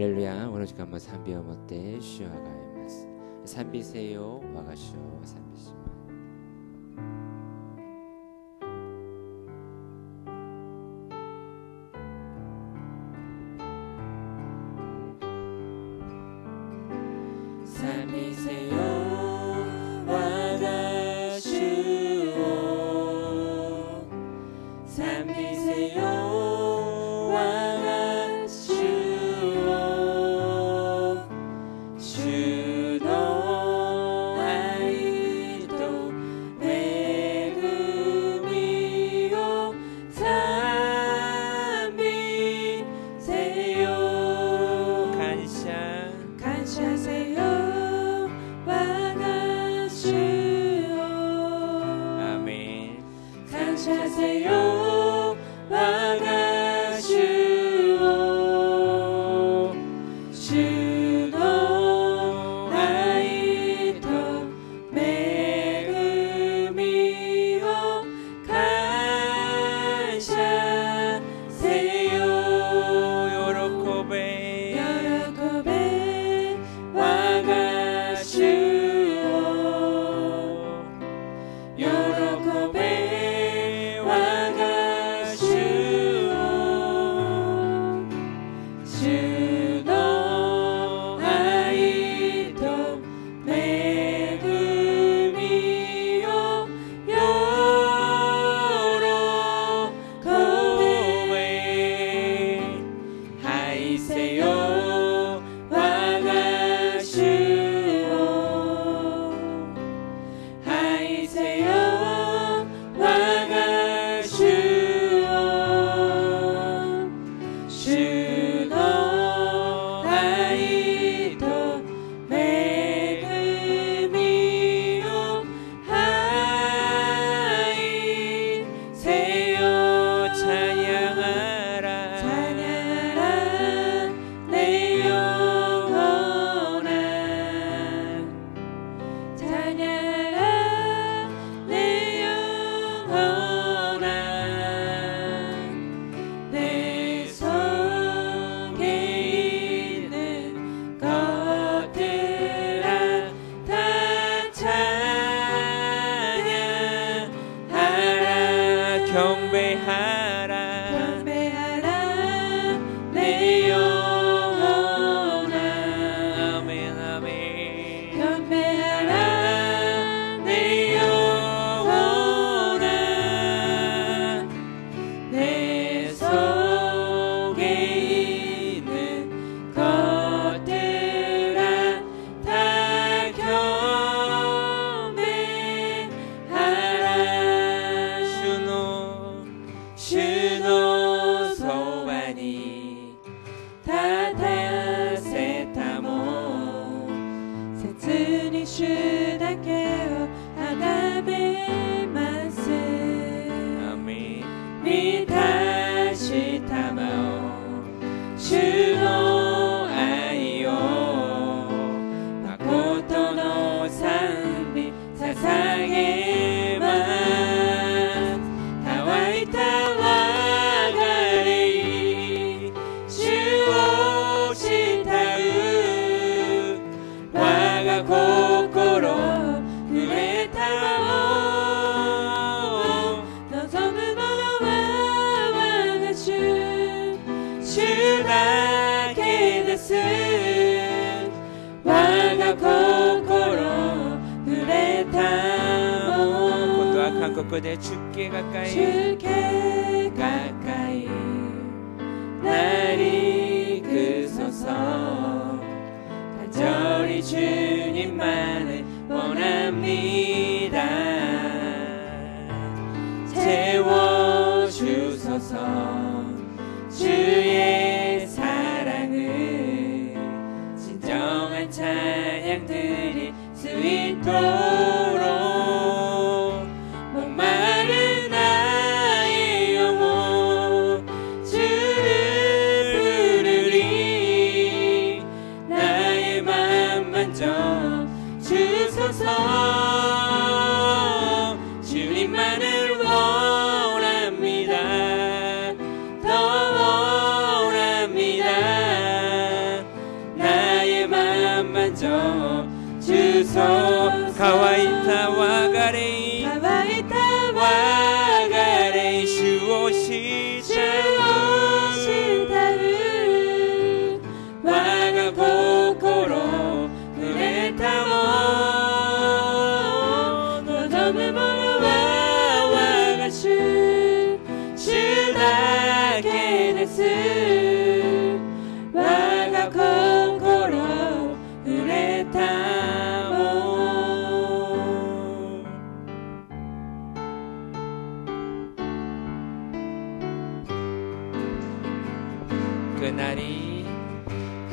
할렐루야. 오늘 주간 한번 산비어 못대 쉬어가야마스. 산비세요 와가시오 산비시마. 산비세요 와가시오 산비세요 내 주께 가까이 날 이끄소서. 간절히 주님만을 원합니다. 채워주소서. 주의 사랑을 진정한 찬양 드릴 수 있도록 목마른 나의 영혼 주를 부르리. 나의 맘 만져 주소서. 주님만을 원합니다. 더 원합니다. 마음 만져 주소 가와이타 와가레이 와가레이 슈오시타루 와가 고코로 누레타모 노도무 모노와 와가 슈다케 데스 와가 고코로 누레타모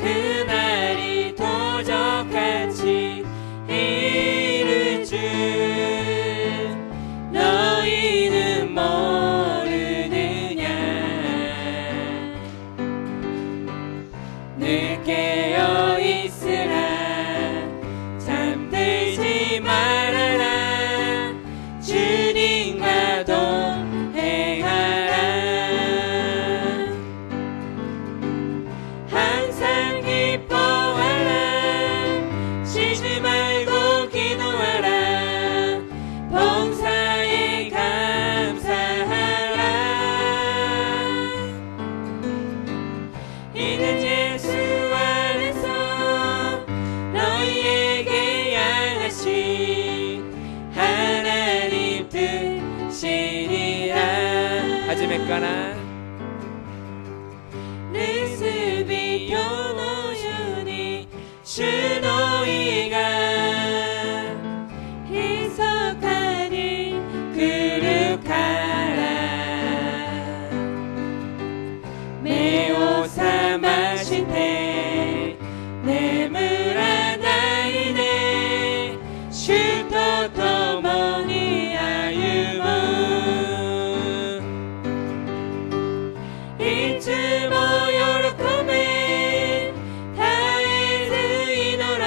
그날이 도적같이 이를 줄 너희는 모르느냐 늘 깨어 있으라 잠들지 말아라 주님과 동행하라 항상 기뻐하라 쉬지 말고 기도하라 봉사에 감사하라 이는 예수 안에서 너희에게 향하신 하나님 뜻이니라 하지메까나 레스비 요노유니 슈노이가 희석하니 그룹하라 메오사 마신테 내무라 나이네 슈토 토모니 아유무 이츠모 요로코메 다에즈 이노로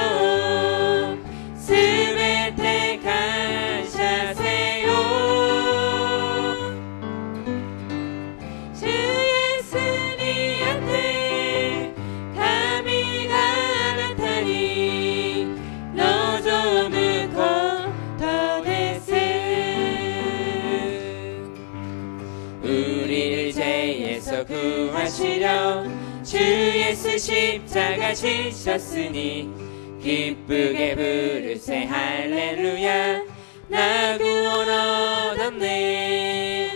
스베테 감사세요 주 예수님한테 감히 가라타니 노조무 고토데스 우리를 죄에서 구하시려 주 예수 십자가 지셨으니 기쁘게 부르세 할렐루야 나 구원 얻었네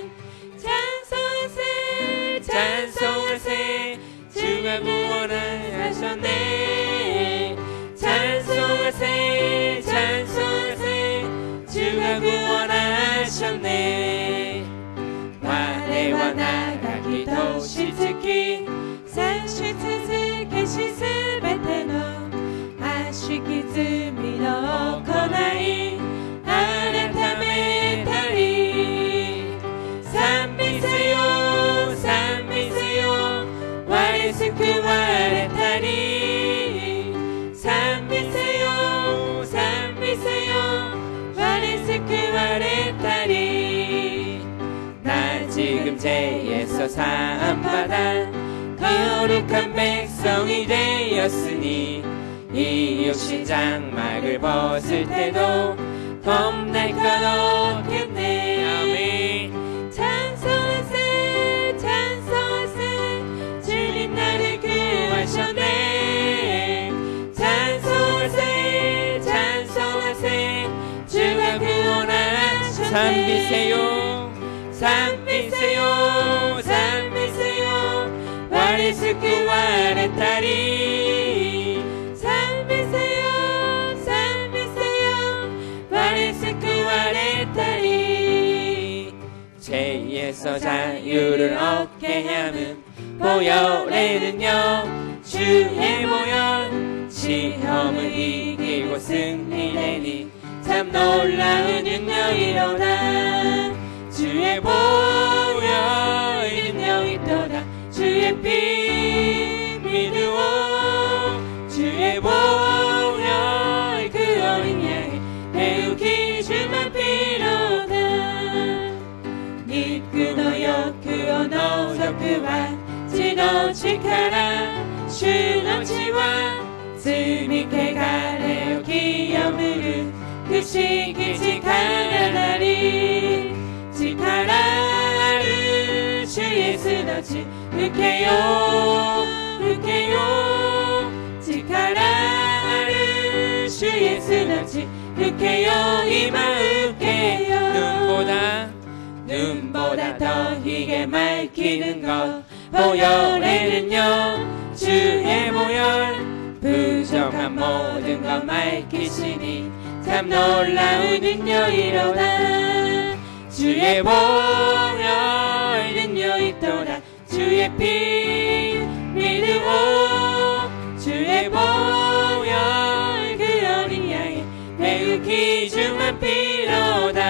찬송하세 찬송하세 주가 구원하셨네 찬송하세 찬송하세 주가 구원하셨네 화내와 나가기 도시츠키 산시츠즈 게시스베테노 아시키즈미노 코나이 아레타메타리 산비세요 산비세요 와레스크 와레타리 산비세요 산비세요 와레스크 와레타리 나 지금 죄에서 사함받아 거룩한 백성이 되었으니 이 육신 장막을 벗을 때도 겁날 것 없겠네 아멘 찬송하세 찬송하세 주님 나를 구하셨네 찬송하세 찬송하세 주가 구원하셨네 산비세요 산비세요 산비세요 와레스크 와레타리 산비세요 산비세요 와레스크 와레타리 죄에서 자유를 얻게 함은 보혈에는요 주의 보혈 시험을 이기고 승리되니 참 놀라운 능력이로다 주의 보혈 능력이 또다 주의 피 믿으오 주의 보혈 그 어린 양의 배우기 주만 필요다 니꾸노 요쿠오 노조쿠와 지노 치카라 슈노치와 罪汚れを清める不思議力なり力ある主イエスの血受けよう受けよう力ある主イエスの血受けよう今受けよう눈보다 더 희게 맑히는 것 보혈에는요 주의 보혈 부족한 모든 것 맑히시니 참 놀라운 능력이로다 주의 보혈 능력 있도다 주의 피 믿으오 주의 보혈 그 어린 양의 매우 귀중한 피로다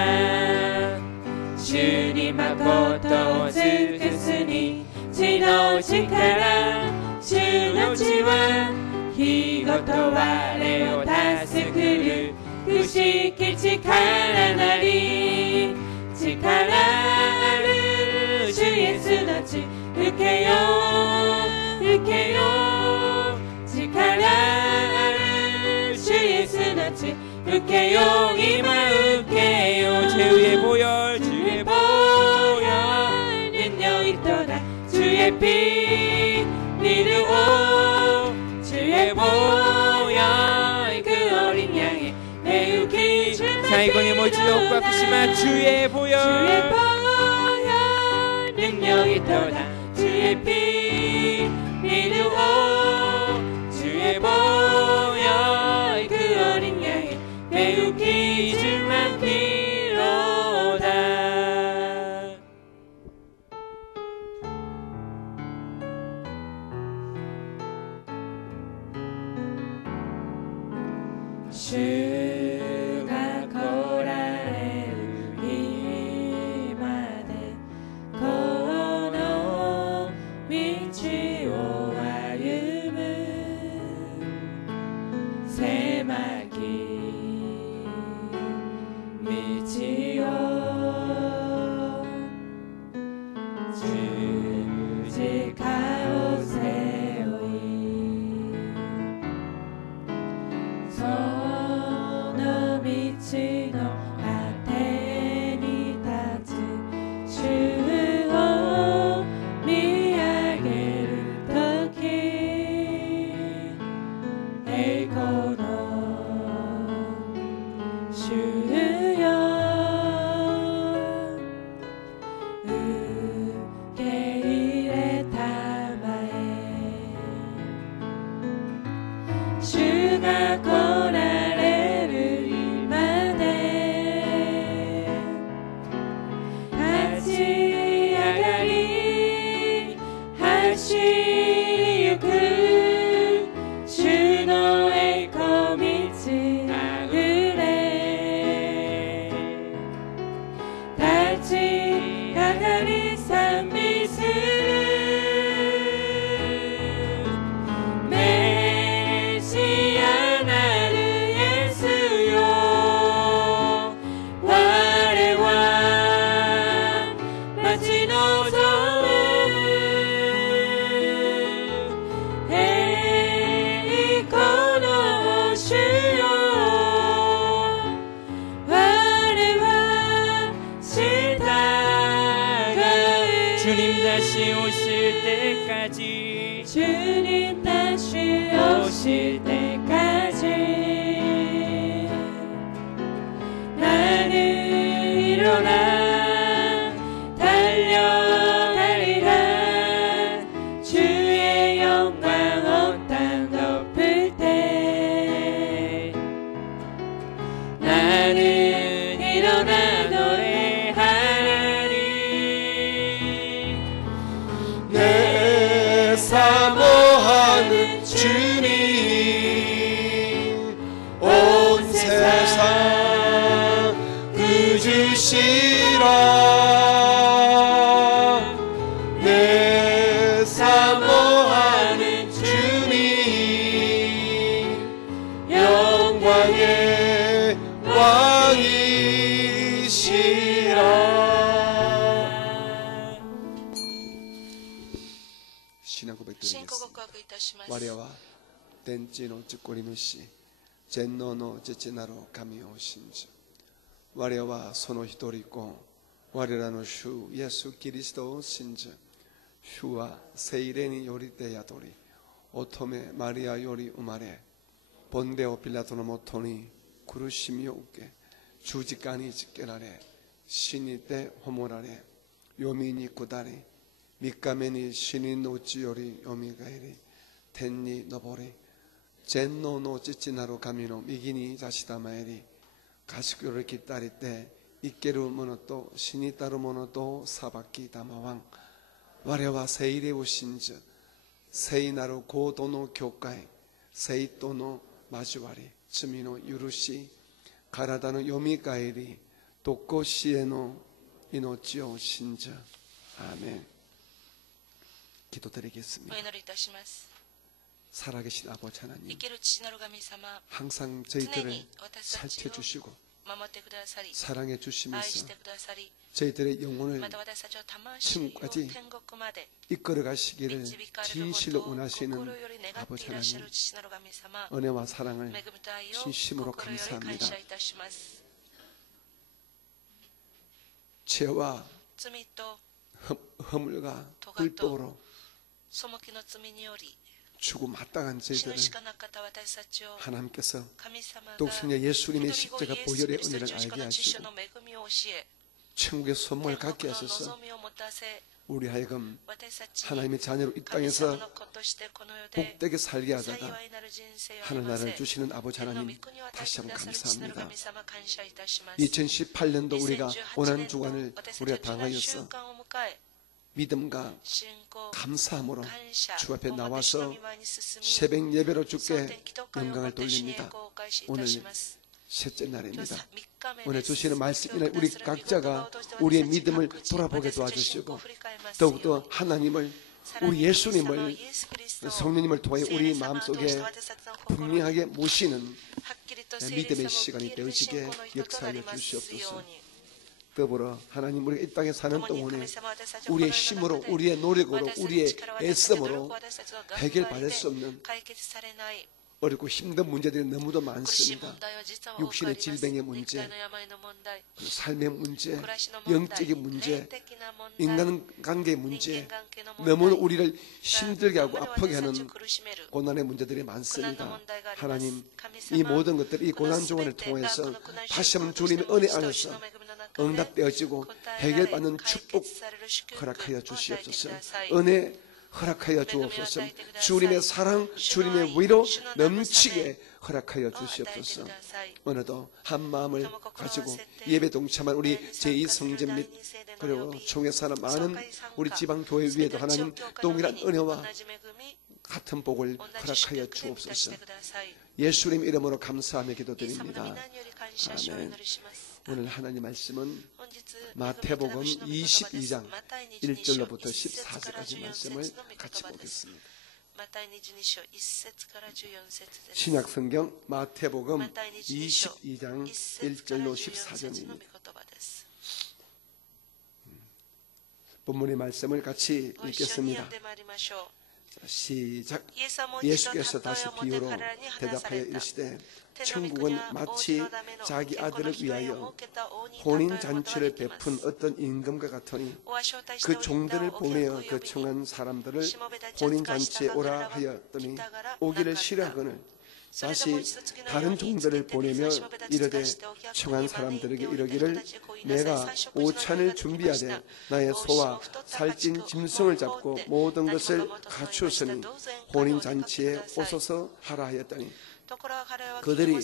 주님 앞 고통 쓰겠으니 지노신 카라 주노치와 이것도 아래요 다스그를 구시킬 치카라 나리 치카라를 주 예수너치 으케요 으케요 치카라를 주 예수너치 으케요 이마 으케요 주의 보혈 주의 보혈 능력 있도다 주의 피 믿으오 주의 보혈 그 어린 양의 매우 귀중한 자 이거니 모이치도 꽉푸시마 주의 보혈 주의 보혈 능력 있도다 주의 피 믿으오 주의 보혈 그 어린 양의 매우 귀중한 피로다 주가 고라를 임하되 고노 미치오와 유무 새마기 미치오 주직하오세오이 소노 미치노 아테니 타츠 주호 미야게를 터키 에이코노 주여 으게일에 타마에 주가 고라레를 임하되 같이 아가리 하시유크 주노의 코미츠 아으레 같이 아가리 산미스르 메시아 나를 예수요 와레와 마치노소우 에이코노 주요 와레와 시다가 주님 다시 오실 때까지 주님 다시 오실 때까지 나는 일어나 달려가리라 주의 영광 온 땅 덮을 때 나는 일어나 노래하리 내 사모하는 주님 온 세상 구주시라 내 사모하는 주님 영광의 왕이시라 신앙 고백 信仰 드리겠습니다. 告白いたします。 마리아와 天地の作り主全能の父なる神を信じ、我はその一人子我らの主イエス・キリストを信じ、主は聖霊によりて宿り、乙女マリアより生まれ、ポンデオ・ピラトのもとに苦しみを受け、十字架につけられ、死にて葬られ、読みに下り、三日目に死人のうちよりよみがえり、天に昇り、全能の父なる神の右に座したまえり、賢く来たりて生ける者と死にたる者と裁きたまわん。我は聖霊を信じ、聖なる行動の教会、聖との交わり、罪の許し、体のよみがえり、とこしえの命を信じ。アーメン。 기도드리겠습니다. お祈りいたします。 살아계신 아버지 生 하나님, ける父なる神様、 항상 常 저희들을 に私たちを 살펴주시고 守ってくださり、 사랑해 愛し 주시면서 てくださり、 저희들의 영혼을 また私たちを魂を 지금까지 天国まで 이끌어 가시기를 導かれる 진실로 ことを 원하시는 心より願って 아버지 いらっしゃる 하나님, 父なる神様、 은혜와 사랑을 恵みと愛を 진심으로 心より感 감사합니다. 謝いたします。 죄와 罪と 허물과 도가 불법으로 背きの罪により 죽고 마땅한 死 저희들을 ぬしかなかった私たちを 하나님께서 神様が 독생자 예수님의 一人子 십자가 イエス 보혈의 キリスト 은혜를 十字架 알게 の実証 하시고 の恵みを教え、 천국의 선물을 天 갖게 国の 하셔서 望みを持たせ、 우리 하여금 私たちに 하나님의 자녀로 이 神様 땅에서 の子としてこの世で 복되게 살게 하다가 幸いなる人生を歩 하늘 ませ、 나라를 주시는 아버지 天の御 하나님 国を与え 다시 てく 한번 ださる父なる 감사합니다. 神様感謝いたします。 2018년도 우리가 2018 고난 年 주간을 の私た 우리가 ちが習 당하였어 慣を迎え、 믿음과 信仰、 감사함으로 感謝 주 앞에 をまた主の 나와서 御前に進み、 새벽 예배로 蒼 주께 天祈祷会をも 영광을 って主に栄 돌립니다. 光をお返しいたします。 셋째 今日 날입니다. 3日目 오늘 です。 주시는 今 말씀이나 日 우리 くださる御言葉 각자가 を通して 우리의 私たち 믿음을 各自 돌아보게 私たち信仰 도와주시고 を振り返ります 더욱더 ように。 하나님을 さらに 우리 예수님을 神様イエスキリストを 성령님을 통해 聖 우리 霊様を通 마음속에 して私たちの心に 분명하게 모시는 はっきりと聖霊 믿음의 様を 시간이 受け入れる信 되시게 仰の人となり 역사하여 ます 주시옵소서. ように。 더불어 하나님 우리가 이 땅에 사는 共に 동안에 神様私たちをこの 우리의 世の 힘으로 中で 우리의 노력으로 私たちの 우리의 力、私たちの努 애씀으로 力、私たちの頑張り 해결받을 수 で 없는 解決されない 어렵고 힘든 문제들이 너무도 苦しい 많습니다. 問題は実は多くあ 육신의 ります。 질병의 肉 문제, 体の病の問題、 삶의 문제, 暮らしの問題、 영적인 문제, 霊的な問題、 인간관계의 人 문제, 間関係の問題、 너무나 우리를 힘들게 하고 今まで 아프게 私た 하는 ちを苦しめる 고난의 문제들이 苦難の 많습니다. 問題があります。 하나님 神 이 様、 모든 것들이 이 この 고난 주간을 全てがこ 통해서 の苦難 다시 한번 として 주님의 もう 은혜 一度主 안에서 の恵みの中で 응답되어지고 答えられ 해결받는 解 축복 決される祝福を 허락하여 与えてく 주시옵소서. ださい。 은혜 허락하여 주옵소서. 주님의 사랑, 주님의 위로 넘치게 허락하여 주시옵소서. 오늘도 한 마음을 가지고 예배 동참한 우리 제2성전 및 그리고 총회사나 많은 우리 지방교회 위에도 하나님 동일한 은혜와 같은 복을 허락하여 주옵소서. 예수님 이름으로 감사하며 기도드립니다. 아멘. 오늘 하나님 말씀은 마태복음 22장 1절로부터 14절까지 말씀을 같이 보겠습니다. 신약성경 마태복음 22장 1절로 14절입니다. 본문의 말씀을 같이 읽겠습니다. 시작. 예수께서 다시 비유로 대답하여 이르시되 천국은 마치 자기 아들을 위하여 혼인잔치를 베푼 어떤 임금과 같으니 그 종들을 보내어 그 청한 사람들을 혼인잔치에 오라 하였더니 오기를 싫어하거늘 다시 다른 종들을 보내며 이르되 청한 사람들에게 이르기를 내가 오찬을 준비하되 나의 소와 살찐 짐승을 잡고 모든 것을 갖추었으니 혼인잔치에 오소서 하라 하였더니 그들이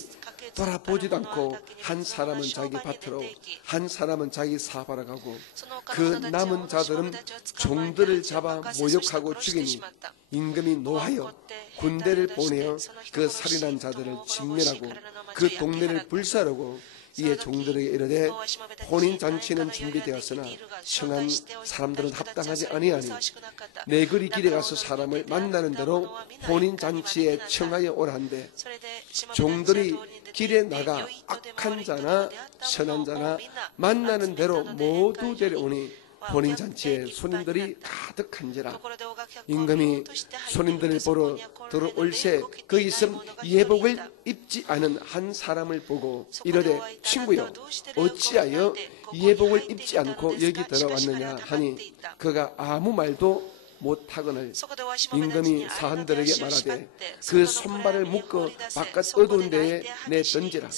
돌아보지도 않고 한 사람은 자기 밭으로 한 사람은 자기 사바라 가고 그 남은 자들은 종들을 잡아 모욕하고 죽이니 임금이 노하여 군대를 보내어 그 살인한 자들을 진멸하고 그 동네를 불사르고 이에 종들에게 이르되 혼인잔치는 준비되었으나 청한 사람들은 합당하지 아니하니 내 그리 길에 가서 사람을 만나는 대로 혼인잔치에 청하여 오라 한데 종들이 길에 나가 악한 자나 선한 자나 만나는 대로 모두 데려오니 혼인잔치에 손님들이 가득한지라 임금이 손님들을 보러 들어올새 거기 있음 예복을 입지 않은 한 사람을 보고 이르되 친구여 어찌하여 예복을 입지 않고 여기 들어왔느냐 하니 그가 아무 말도 못하거늘 임금이 사람들에게 말하되 그 손발을 묶어 바깥 어두운 데에 내던지라.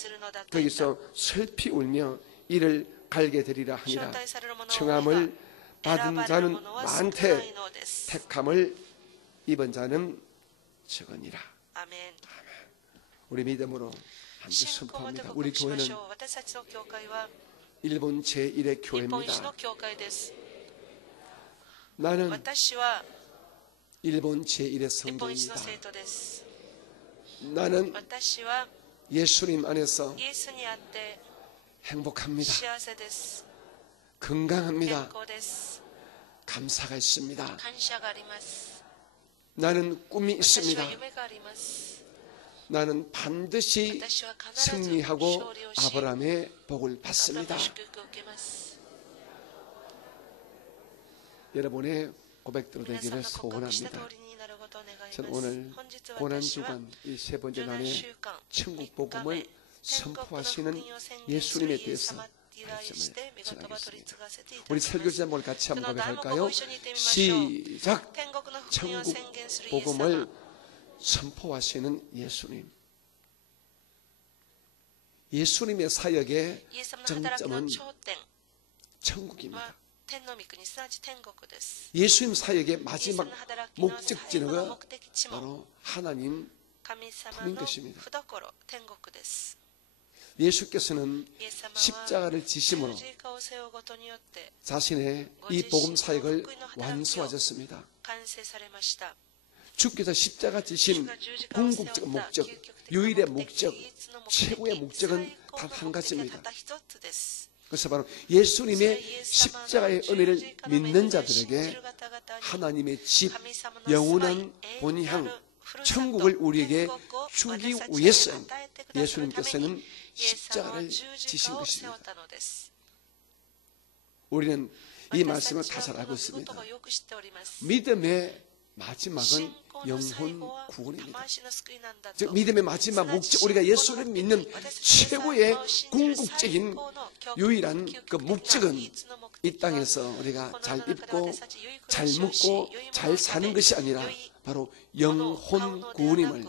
거기서 슬피 울며 이를 갈게 되리라 하니라. 청함을 받은 자는 많되 택함을 입은 자는 적으니라. 아멘. 우리 믿음으로 함께 선포합니다. 우리 교회는 일본 제1의 교회입니다. 나는 일본 제1의 성도입니다. 나는 예수님 안에서 행복합니다. 건강합니다. 감사가 있습니다. 나는 꿈이 있습니다. 나는 반드시 승리하고 아브라함의 복을 받습니다. 여러분의 고백대로 되기를 소원합니다. 저는 오늘 고난주간 이 세 번째 날에 천국 복음을 선포하시는 예수님에 대해서 말씀을 전하겠습니다. 우리 설교자님을 같이 한번 고백할까요? 시작! 천국 복음을 선포하시는 예수님. 예수님의 사역의 정점은 천국입니다. 예수님 사역의 마지막 목적지는 바로 하나님 품인 것입니다. 예수께서는 십자가를 지심으로 자신의 이 복음 사역을 완수하셨습니다. 주께서 십자가 지신 궁극적 목적, 유일의 목적, 최고의 목적은 단 한 가지입니다. 그래서 바로 예수님의 십자가의 은혜를 믿는 자들에게 하나님의 집, 영원한 본향, 천국을 우리에게 주기 위해서 예수님께서는 십자가를 지신 것입니다. 우리는 이 말씀을 다 잘 알고 있습니다. 믿음의 마지막은 영혼 구원입니다. 즉 믿음의 마지막 목적, 우리가 예수를 믿는 최고의 궁극적인 유일한 그 목적은 이 땅에서 우리가 잘 입고 잘 먹고 잘 사는 것이 아니라 바로 영혼 구원임을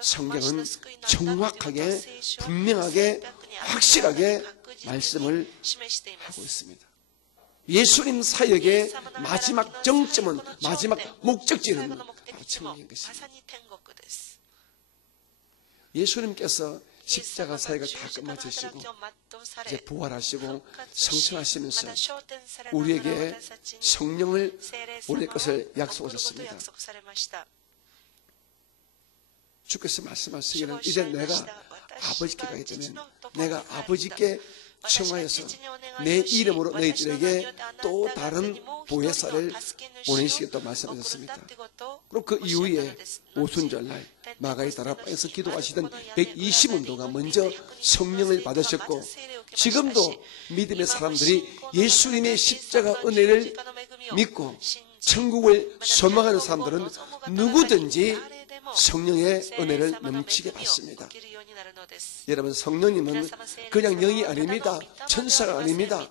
성경은 정확하게 분명하게 확실하게 말씀을 하고 있습니다. 예수님 사역의 마지막 정점은, 마지막 목적지는 바로 천국인 것입니다. 예수님께서 십자가 사역을 다 끝마치시고 이제 부활하시고 성천하시면서 우리에게 성령을 우리의 것을 약속하셨습니다. 주께서 말씀하시기는 이제 내가 아버지께 가기 때문에 내가 아버지께 청하여서 내 이름으로 너희들에게 또 다른 보혜사를 보내시겠다고 말씀하셨습니다. 그리고 그 이후에 오순절날 마가의 다락방에서 기도하시던 120문도가 먼저 성령을 받으셨고 지금도 믿음의 사람들이 예수님의 십자가 은혜를 믿고 천국을 소망하는 사람들은 누구든지 성령의 은혜를 넘치게 받습니다. 여러분, 성령님은 그냥 영이 아닙니다. 천사가 아닙니다.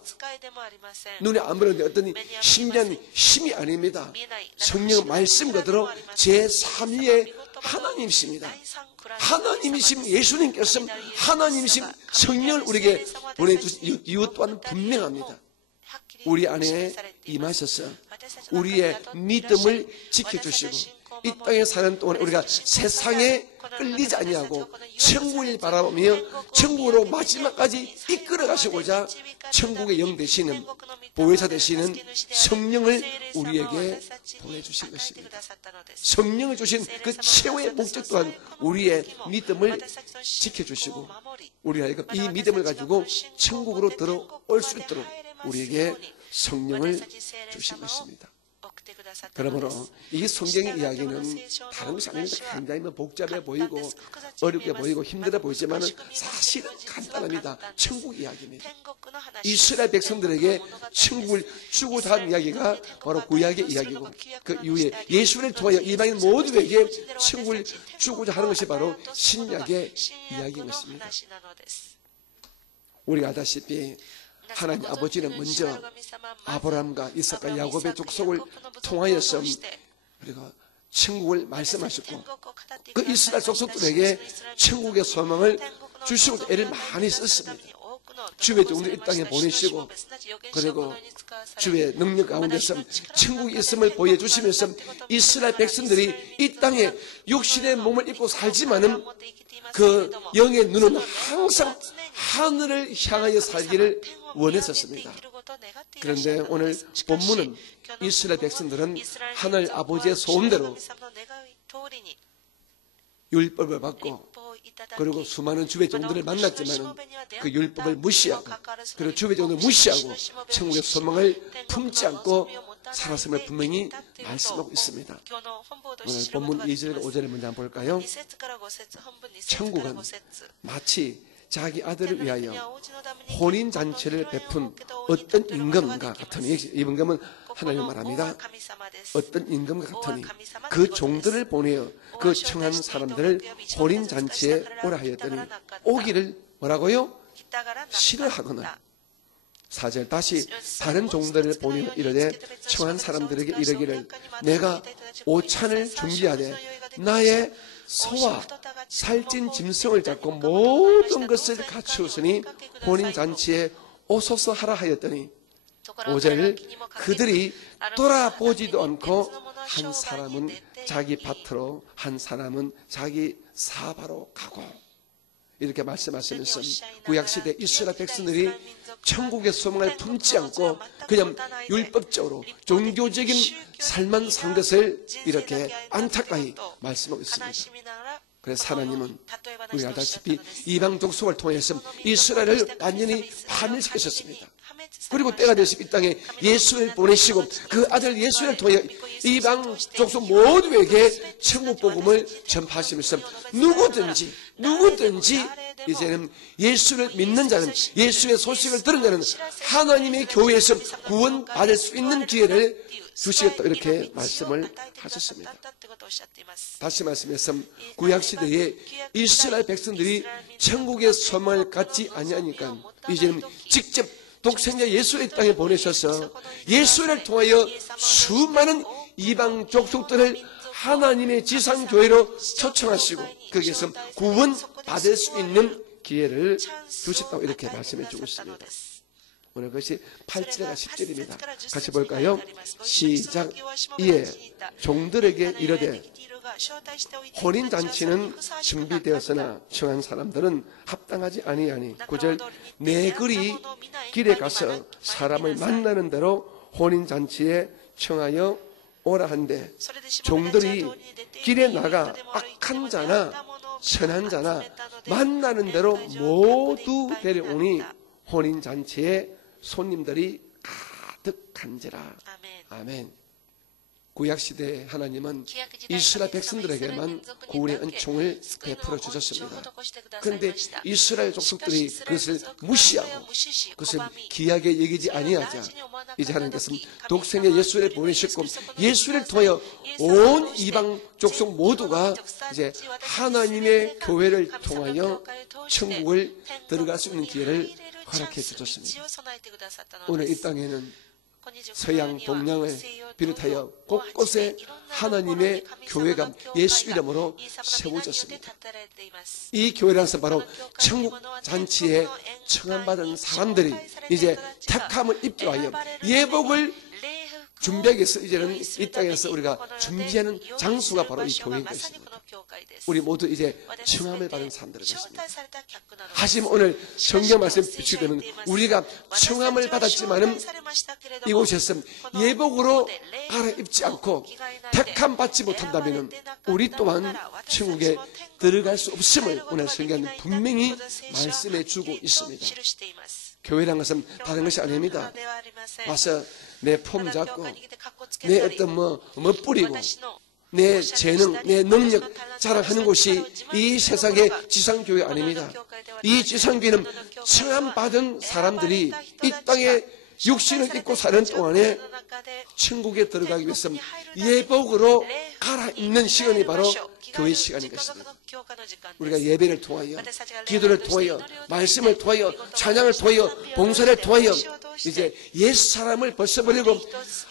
눈에 안 보이는데 어떤 신비한 힘이 아닙니다. 성령은 말씀 그대로 제3위의 하나님이십니다. 하나님이신 예수님께서 하나님이신 성령을 우리에게 보내주신 이유 또한 분명합니다. 우리 안에 임하셔서 우리의 믿음을 지켜주시고 이 땅에 사는 동안 우리가 세상에 끌리지 아니하고 천국을 바라보며 천국으로 마지막까지 이끌어 가시고자 천국의 영 되시는 보혜사 되시는 성령을 우리에게 보내주신 것입니다. 성령을 주신 그 최후의 목적 또한 우리의 믿음을 지켜주시고 우리가 이 믿음을 가지고 천국으로 들어올 수 있도록 우리에게 성령을 주신 것입니다. 그러므로 이 성경의 이야기는 다른 것이 아닙니다. 굉장히 복잡해 보이고 어렵게 보이고 힘들어 보이지만 사실은 간단합니다. 천국 이야기입니다. 이스라엘 백성들에게 천국을 주고자 한 이야기가 바로 구약의 이야기고, 그 이후에 예수를 통하여 이방인 모두에게 천국을 주고자 하는 것이 바로 신약의 이야기인 것입니다. 우리가 알다시피 하나님 아버지는 먼저 아브라함과 이삭과 야곱의 족속을 통하여서 우리가 천국을 말씀하셨고, 그 이스라엘 족속들에게 천국의 소망을 주시고 애를 많이 썼습니다. 주의 종들 이 땅에 보내시고, 그리고 주의 능력 가운데서 천국이 있음을 보여주시면서 이스라엘 백성들이 이 땅에 육신의 몸을 입고 살지만은 그 영의 눈은 항상 하늘을 향하여 살기를 원했었습니다. 그런데 오늘 본문은 이스라엘 백성들은 하늘 아버지의 소원대로 율법을 받고, 그리고 수많은 주의 종들을 만났지만 그 율법을 무시하고, 그리고 주의 종들을 무시하고 천국의 소망을 품지 않고 살았음을 분명히 말씀하고 있습니다. 오늘 본문 2절과 5절을 먼저 한번 볼까요? 천국은 마치 자기 아들을 위하여 혼인잔치를 베푼 어떤 임금과 같으니, 이 임금은 하나님을 말합니다. 어떤 임금과 같으니 그 종들을 보내어 그 청한 사람들을 혼인잔치에 오라 하였더니 오기를 뭐라고요? 싫어하거나. 4절 다시 다른 종들을 보내어 이르되 청한 사람들에게 이르기를 내가 오찬을 준비하되 나의 소와 살찐 짐승을 잡고 모든 것을 갖추었으니 혼인잔치에 오소서 하라 하였더니 5절 그들이 돌아보지도 않고 한 사람은 자기 밭으로 한 사람은 자기 사바로 가고, 이렇게 말씀하시면서 구약시대 이스라엘 백성들이 천국의 소망을 품지 않고 그냥 율법적으로 종교적인 삶만 산 것을 이렇게 안타까이 말씀하고 있습니다. 그래서 하나님은 우리가 알다시피 이방 족속을 통해서 이스라엘을 완전히 파멸시키셨습니다. 그리고 때가 되어서 이 땅에 예수를 보내시고 그 아들 예수를 통해 이방 족속 모두에게 천국 복음을 전파하시면서 누구든지 이제는 예수를 믿는 자는, 예수의 소식을 들은 자는 하나님의 교회에서 구원받을 수 있는 기회를 주시겠다, 이렇게 말씀을 하셨습니다. 다시 말씀해서 구약시대에 이스라엘 백성들이 천국의 소망을 갖지 아니하니까 이제는 직접 독생자 예수를 이 땅에 보내셔서 예수를 통하여 수많은 이방 족속들을 하나님의 지상교회로 초청하시고 거기에서 구원받을 수 있는 기회를 주셨다고 이렇게 말씀해 주고 있습니다. 오늘 그것이 8절과 10절입니다. 같이 볼까요? 시작. 이에 종들에게 이르되 혼인잔치는 준비되었으나 청한 사람들은 합당하지 아니하니 9절 내 글이 길에 가서 사람을 만나는 대로 혼인잔치에 청하여 오라 한데 종들이 길에 나가 악한 자나 선한 자나 만나는 대로 모두 데려오니 혼인잔치에 손님들이 가득한지라. 아멘. 구약시대에 하나님은 이스라엘 백성들에게만 구원의 은총을 베풀어 주셨습니다. 그런데 이스라엘 족속들이 그것을 무시하고 그것을 귀하게 여기지 아니하자 이제 하나님께서는 독생의 예수를 보내셨고 예수를 통하여 온 이방 족속 모두가 이제 하나님의 교회를 통하여 천국을 들어갈 수 있는 기회를 허락해 주셨습니다. 오늘 이 땅에는 서양 동양을 비롯하여 곳곳에 하나님의 교회가 예수 이름으로 세워졌습니다. 이 교회라는 것은 바로 천국 잔치에 청함받은 사람들이 이제 택함을 입주하여 예복을 준비하기 위해서 이제는 이 땅에서 우리가 준비하는 장수가 바로 이 교회인 것입니다. 우리 모두 이제 청함을 받은 사람들이 됐습니다. 하지만 오늘 성경 말씀 비추기는 우리가 청함을 받았지만은 이곳에서 예복으로 갈아입지 않고 택함 받지 못한다면 우리 또한 천국에 들어갈 수 없음을 오늘 성경은 분명히 말씀해 주고 있습니다. 교회란 것은 다른 것이 아닙니다. 와서 내 폼 잡고 내 어떤 멋부리고 내 재능, 내 능력 자랑하는 곳이 이 세상의 지상교회 아닙니다. 이 지상교회는 청함받은 사람들이 이 땅에 육신을 입고 사는 동안에 천국에 들어가기 위해서 예복으로 갈아입는 시간이 바로 교회 시간인 것입니다. 우리가 예배를 통하여, 기도를 통하여, 말씀을 통하여, 찬양을 통하여, 봉사를 통하여 이제 옛사람을 벗어버리고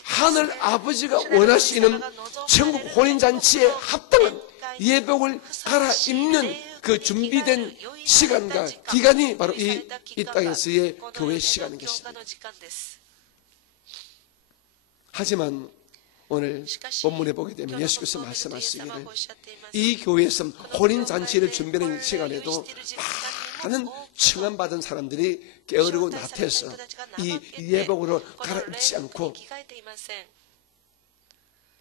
하늘 아버지가 원하시는 천국 혼인잔치에 합당한 예복을 갈아입는 그 준비된 시간과 기간이 바로 이 땅에서의 교회 시간인 것입니다. 하지만 오늘 본문에 보게 되면 예수께서 말씀하시기를 이 교회에서 혼인잔치를 준비하는 시간에도 많은 청함받은 사람들이 게으르고 나태해서 이 예복으로 갈아입지 않고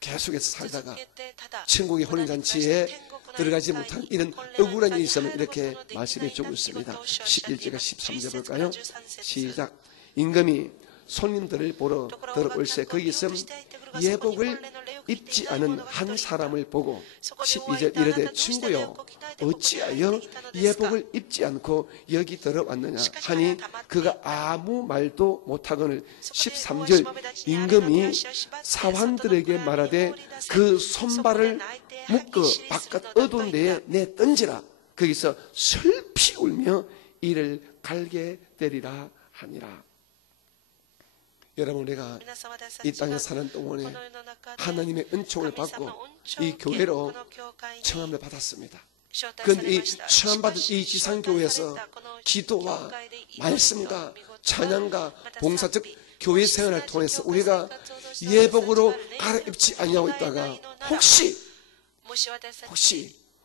계속해서 살다가 천국의 혼인잔치에 들어가지 못한 이런 억울한 일이 있으면 이렇게 말씀해 주고 있습니다. 11절과 13절 볼까요? 시작. 임금이 손님들을 보러 들어올세 거기서 예복을 입지 않은 한 사람을 보고 12절 이르되 친구여 어찌하여 예복을 입지 않고 여기 들어왔느냐 하니 그가 아무 말도 못하거늘 13절 임금이 사환들에게 말하되 그 손발을 묶어 바깥 어두운 데에 내 던지라 거기서 슬피 울며 이를 갈게 되리라 하니라. 여러분 우리가 이 땅에 사는 동안에 하나님의 은총을 받고 이 교회로 청함을 받았습니다. 그런데 이 청함받은 이 지상교회에서 기도와 말씀과 찬양과 봉사 즉 교회 생활을 통해서 우리가 예복으로 갈아입지 아니하고 있다가 혹시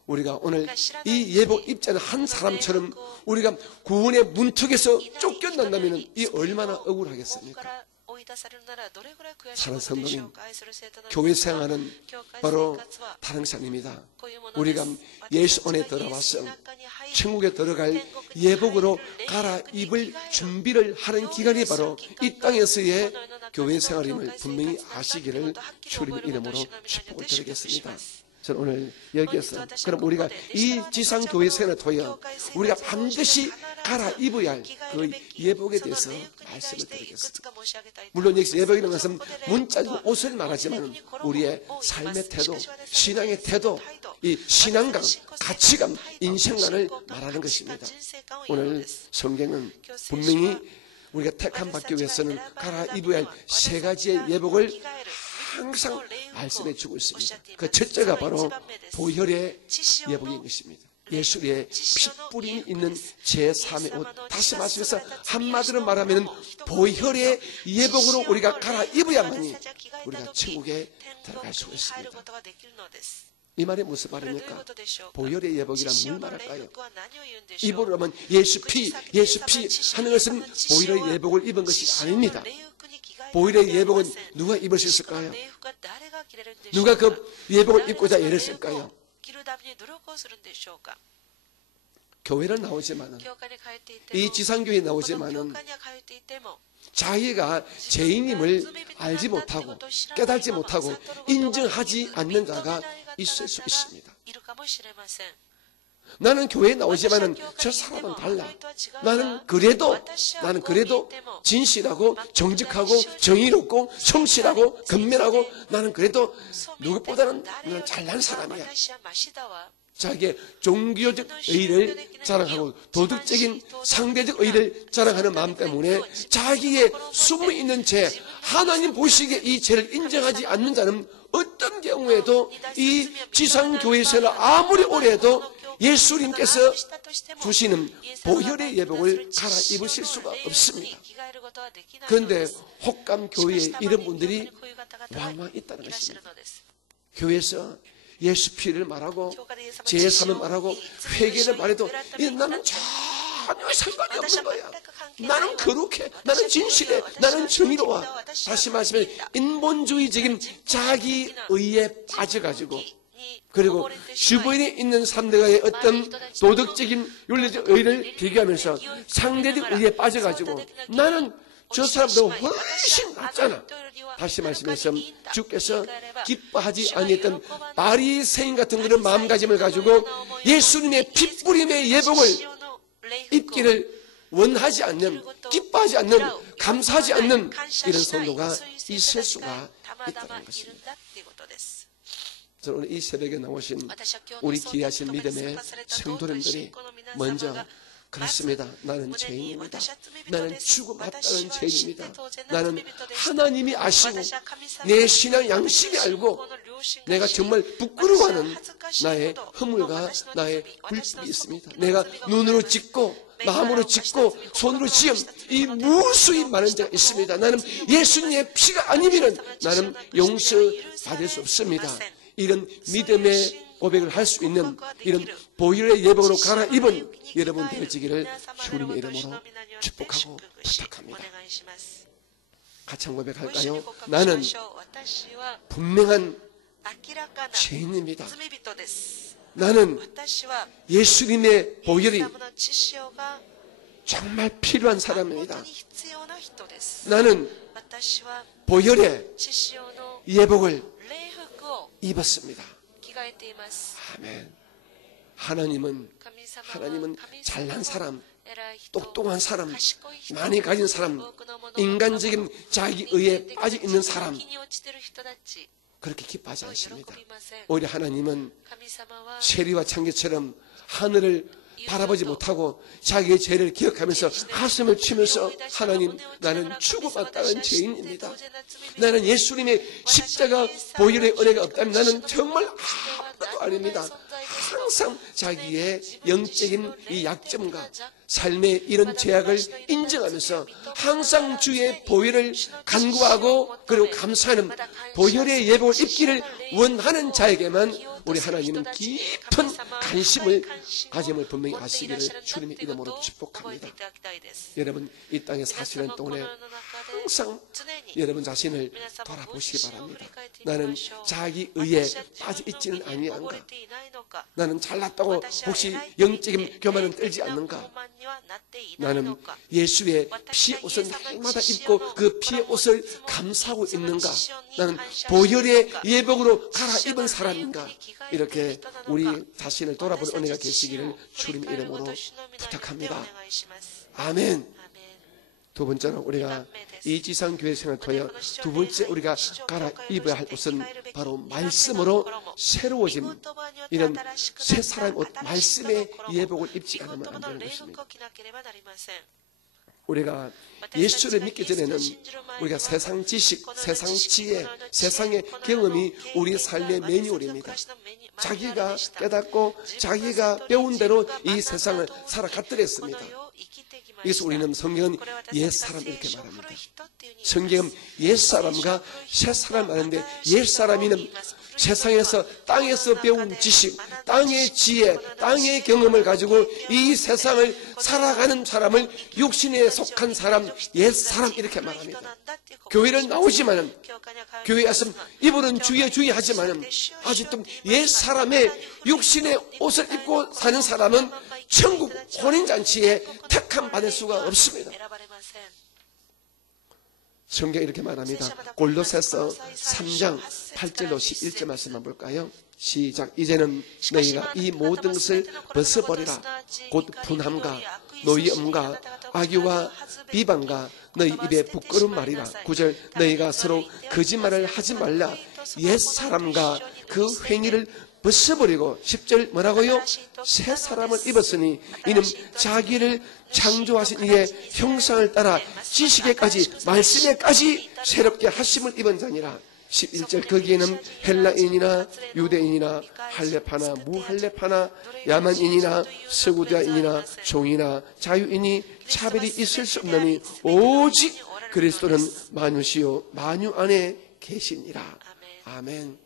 우리가 오늘 이 예복 입지 않은 한 사람처럼 우리가 구원의 문턱에서 쫓겨난다면 이 얼마나 억울하겠습니까? 사랑하는 성도님, 교회 생활은 바로 다른 것이 아닙니다. 우리가 예수 안에 들어와서 천국에 들어갈 예복으로 갈아입을 준비를 하는 기간이 바로 이 땅에서의 교회 생활임을 분명히 아시기를 주님의 이름으로 축복을 드리겠습니다. 저는 오늘 여기에서 그럼 우리가 이 지상교회 생활을 통하여 우리가 반드시 갈아입어야 할 그 예복에 대해서 말씀을 드리겠습니다. 물론 여기서 예복이라는 것은 문자적인 옷을 말하지만 우리의 삶의 태도, 신앙의 태도, 이 신앙감, 가치감, 인생관을 말하는 것입니다. 오늘 성경은 분명히 우리가 택함 받기 위해서는 갈아입어야 할 세 가지의 예복을 항상 말씀해 주고 있습니다. 그 첫째가 바로 보혈의 예복인 것입니다. 예수의 핏뿌림이 있는 제3의 옷. 다시 말씀해서 한마디로 말하면 보혈의 예복으로 우리가 갈아입어야만이 우리가 천국에 들어갈 수 있습니다. 이 말이 무슨 말입니까? 보혈의 예복이란 무슨 말일까요? 입으로 하면 예수 피 하는 것은 보혈의 예복을 입은 것이 아닙니다. 보혈의 예복은 누가 입을 수 있을까요? 누가 그 예복을 입고자 애를 쓸까요? 교회를 나오지만은 이 지상교회에 나오지만은 자기가 죄인임을 알지 못하고 깨달지 못하고 인정하지 않는 자가 있을 수 있습니다. 나는 교회에 나오지만은 저 사람은 달라. 나는 그래도 진실하고 정직하고 정의롭고 성실하고 근면하고 나는 그래도 누구보다는 나는 잘난 사람이야. 자기의 종교적 의의를 자랑하고 도덕적인 상대적 의의를 자랑하는 마음 때문에 자기의 숨어있는 죄, 하나님 보시기에 이 죄를 인정하지 않는 자는 어떤 경우에도 이 지상교회에서 아무리 오래 해도 예수님께서 주시는 보혈의 예복을 갈아입으실 수가 없습니다. 그런데 혹감교회에 이런 분들이 왕왕 있다는 것입니다. 교회에서 예수 피를 말하고 제사를 말하고 회개를 말해도 나는 전혀 상관이 없는 거야. 나는 거룩해, 나는 진실해, 나는 정의로워. 다시 말하면 인본주의적인 자기 의에 빠져가지고 그리고 주변에 있는 사람들과의 어떤 도덕적인 윤리적 의를 비교하면서 상대적 의에 빠져가지고 나는 저 사람보다 훨씬 낫잖아. 다시 말씀해서 주께서 기뻐하지 아니했던 바리새인 같은 그런 마음가짐을 가지고 예수님의 핏부림의 예복을 입기를 원하지 않는, 기뻐하지 않는, 감사하지 않는 이런 성도가 있을 수가 있다는 것입니다. 저는 오늘 이 새벽에 나오신 우리 귀하신 믿음의 성도님들이 먼저 그렇습니다. 나는 죄인입니다. 나는 죽어 마땅한 죄인입니다. 나는 하나님이 아시고 내 신앙 양심이 알고 내가 정말 부끄러워하는 나의 허물과 나의 불법이 있습니다. 내가 눈으로 짓고 마음으로 짓고 손으로 지은 이 무수히 많은 죄가 있습니다. 나는 예수님의 피가 아니면 나는 용서받을 수 없습니다. 이런 믿음의 고백을 할 수 있는 이런 보혈의 예복으로 갈아입은 여러분 되어지기를 주님의 이름으로 축복하고 부탁합니다. 같이 한번 고백할까요? 나는 분명한 죄인입니다. 나는 예수님의 보혈이 정말 필요한 사람입니다. 나는 보혈의 예복을 입었습니다. 아멘. 하나님은 잘난 사람, 똑똑한 사람, 많이 가진 사람, 인간적인 자기의에 빠져 있는 사람 그렇게 기뻐하지 않습니다. 오히려 하나님은 세리와 창기처럼 하늘을 바라보지 못하고 자기의 죄를 기억하면서 가슴을 치면서 하나님, 나는 죽어마땅한 죄인입니다. 나는 예수님의 십자가 보혈의 은혜가 없다면 나는 정말 아무것도 아닙니다. 항상 자기의 영적인 이 약점과 삶의 이런 죄악을 인정하면서 항상 주의 보혈을 간구하고 그리고 감사하는 보혈의 예복을 입기를 원하는 자에게만 우리 하나님은 깊은 관심을 가짐을 분명히 아시기를 주님의 이름으로 축복합니다. 여러분 이 땅에 사시는 동안에 항상 여러분 자신을 돌아보시기 바랍니다. 나는 자기 의에 빠져 있지는 아니한가? 나는 잘났다고 혹시 영적인 교만은 떨지 않는가? 나는 예수의 피의 옷을 날마다 입고 그 피의 옷을 감사하고 있는가? 나는 보혈의 예복으로 갈아입은 사람인가? 이렇게 우리 자신을 돌아보는 은혜가 되시기를 주님의 이름으로 부탁합니다. 아멘. 두 번째로 우리가 이 지상교회 생활을 통하여 두 번째 우리가 갈아입어야 할 옷은 바로 말씀으로 새로워진 이런 새 사람의 옷, 말씀의 예복을 입지 않으면 안 되는 것입니다. 우리가 예수를 믿기 전에는 우리가 세상 지식, 세상 지혜, 세상의 경험이 우리 삶의 매뉴얼입니다. 자기가 깨닫고 자기가 배운 대로 이 세상을 살아갔더랬습니다. 그래서 우리는 성경은 옛사람 이렇게 말합니다. 성경은 옛사람과 새사람 말하는데 옛사람이는 세상에서 땅에서 배운 지식, 땅의 지혜, 땅의 경험을 가지고 이 세상을 살아가는 사람을 육신에 속한 사람, 옛사람 이렇게 말합니다. 교회를 나오지만은 교회에 왔으면 이분은 주의 하지만은 아직도 옛사람의 육신의 옷을 입고 사는 사람은 천국 혼인잔치에 택함 받을 수가 없습니다. 성경이 이렇게 말합니다. 골로새서 3장 8절로 11절 말씀만 볼까요? 시작. 이제는 너희가 이 모든 것을 벗어버리라. 곧 분함과 노여움과 악의와 비방과 너희 입에 부끄러운 말이라. 9절. 너희가 서로 거짓말을 하지 말라. 옛사람과 그 행위를 벗어버리고 10절 뭐라고요? 새 사람을 입었으니 이는 자기를 창조하신 이의 형상을 따라 지식에까지 말씀에까지 새롭게 하심을 입은 자니라. 11절 거기에는 헬라인이나 유대인이나 할례파나 무할례파나 야만인이나 서구자인이나 종이나 자유인이 차별이 있을 수 없느니 오직 그리스도는 만유시요 만유 안에 계시니라. 아멘.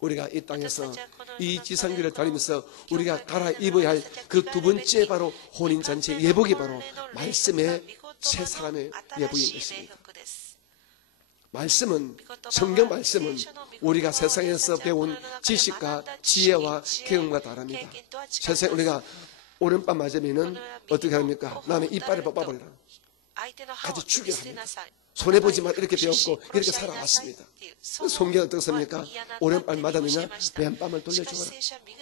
우리가 이 땅에서 이 지상교를 다니면서 우리가 갈아입어야 할 그 두 번째 바로 혼인잔치의 예복이 바로 말씀의 새 사람의 예복인 것입니다. 말씀은, 성경 말씀은 우리가 세상에서 배운 지식과 지혜와 경험과 다릅니다. 세상에 우리가 오른밤 맞으면은 어떻게 합니까? 남의 이빨을 뽑아버리라. 아주 죽여합니다. 손해보지 마 이렇게 배웠고 이렇게 살아왔습니다. 성경은 어떻습니까? 오른밤 맞았느냐? 왼밤을 돌려주어라.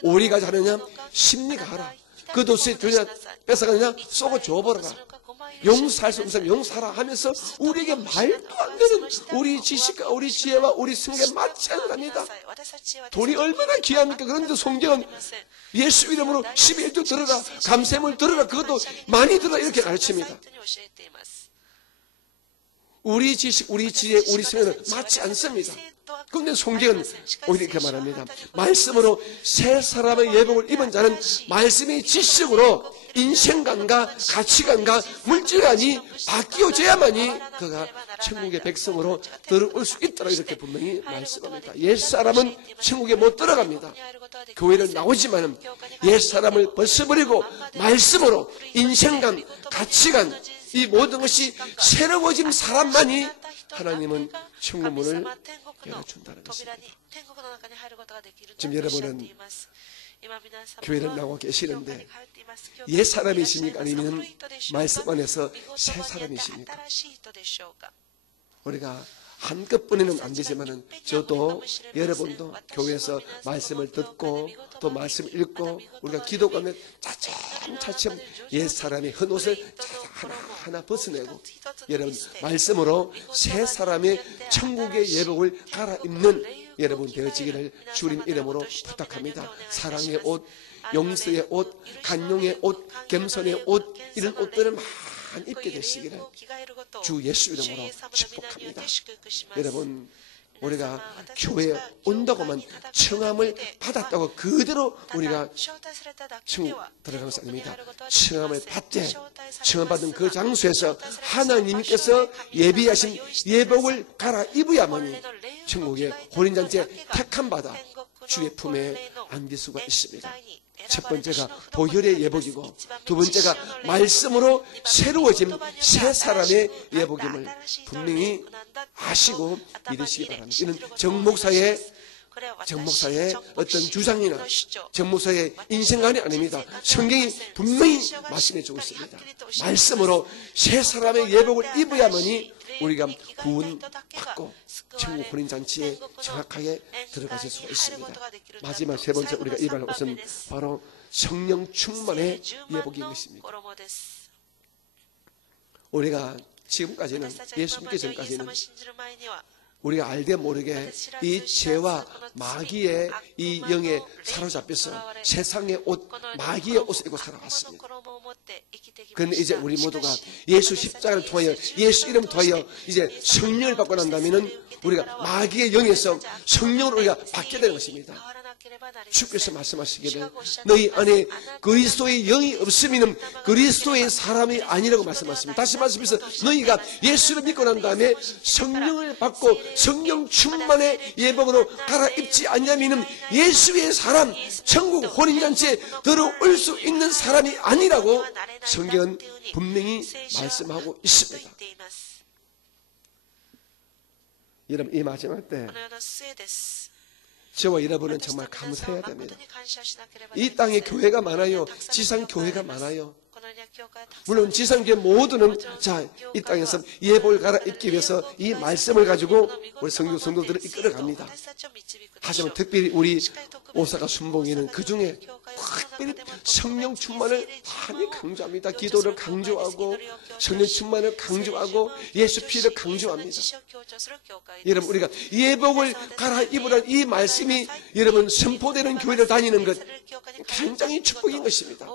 오리가 자느냐? 심리가 하라. 그 도시에 주냐? 뺏어가느냐? 쏘고 줘버려라. 용서할 수 없는 사람 용서하라 하면서 우리에게 말도 안 되는 우리 지식과 우리 지혜와 우리 성경에 맞지 않습니다. 돈이 얼마나 귀합니까? 그런데 성경은 예수 이름으로 11조 들어라, 감세물 들어라, 그것도 많이 들어라 이렇게 가르칩니다. 우리 지식, 우리 지혜, 우리 성경은 맞지 않습니다. 그런데 성경은 오히려 이렇게 말합니다. 말씀으로 새 사람의 예복을 입은 자는 말씀의 지식으로 인생관과 가치관과 물질관이 바뀌어져야만이 그가 천국의 백성으로 들어올 수 있다고 이렇게 분명히 말씀합니다. 옛사람은 천국에 못 들어갑니다. 교회를 나오지만 옛사람을 벗어버리고 말씀으로 인생관, 가치관, 이 모든 것이 새로워진 사람만이 하나님은 천국 문을 열어준다는 것입니다. 지금 여러분은 교회를 나오고 계시는데 옛 사람이십니까? 아니면 말씀 안에서 새 사람이십니까? 우리가 한꺼번에는 안 되지만은 저도 여러분도 교회에서 말씀을 듣고 또 말씀 읽고 우리가 기도하면 차츰차츰 옛 사람의 헛옷을 하나하나 벗어내고 여러분 말씀으로 새 사람의 천국의 예복을 갈아입는 여러분 되어지기를 주님 이름으로 부탁합니다. 사랑의 옷, 용서의 옷, 간용의 옷, 겸손의 옷 이런 옷들을 많이 입게 되시기를 주 예수 이름으로 축복합니다. 여러분 우리가 교회에 온다고만 청함을 받았다고 그대로 우리가 천국 들어간 것이 아닙니다. 청함을 받되 청함받은 그 장소에서 하나님께서 예비하신 예복을 갈아입어야만이 천국의 혼인잔치에 택함받아 주의 품에 안길 수가 있습니다. 첫 번째가 보혈의 예복이고 두 번째가 말씀으로 새로워진 새 사람의 예복임을 분명히 아시고 믿으시기 바랍니다. 이는 정목사의 어떤 주장이나 정목사의 인생관이 아닙니다. 성경이 분명히 말씀해 주고 있습니다. 말씀으로 새 사람의 예복을 입어야만이 우리가 구원받고 천국 혼인잔치에 정확하게 들어가실 수가 있습니다. 마지막 세 번째 우리가 입을 것은 바로 성령 충만의 예복인 것입니다. 우리가 지금까지는 예수 믿기 전까지는 우리가 알게 모르게 이 죄와 마귀의 이 영에 사로잡혀서 세상의 옷, 마귀의 옷을 입고 살아왔습니다. 그런데 이제 우리 모두가 예수 십자가를 통하여 예수 이름을 통하여 이제 성령을 받고 난다면 우리가 마귀의 영에서 성령으로 우리가 받게 되는 것입니다. 주께서 말씀하시기를 너희 안에 그리스도의 영이 없으면 그리스도의 사람이 아니라고 말씀하십니다. 다시 말씀해서 너희가 예수를 믿고 난 다음에 성령을 받고 성령 충만의 예복으로 갈아입지 않냐면 예수의 사람, 천국 혼인잔치에 들어올 수 있는 사람이 아니라고 성경은 분명히 말씀하고 있습니다. 여러분 이 마지막 때 저와 여러분은 정말 감사해야 됩니다. 이 땅에 교회가 많아요. 지상 교회가 많아요. 물론 지상교회 모두는 이 땅에서 예복을 갈아입기 위해서 이 말씀을 가지고 우리 성도들을 이끌어갑니다. 하지만 특별히 우리 오사카 순봉회는 그 중에 특별히 성령 충만을 많이 강조합니다. 기도를 강조하고 성령 충만을 강조하고 예수 피를 강조합니다. 여러분 우리가 예복을 갈아입으라는 이 말씀이 여러분 선포되는 교회를 다니는 것 굉장히 축복인 것입니다.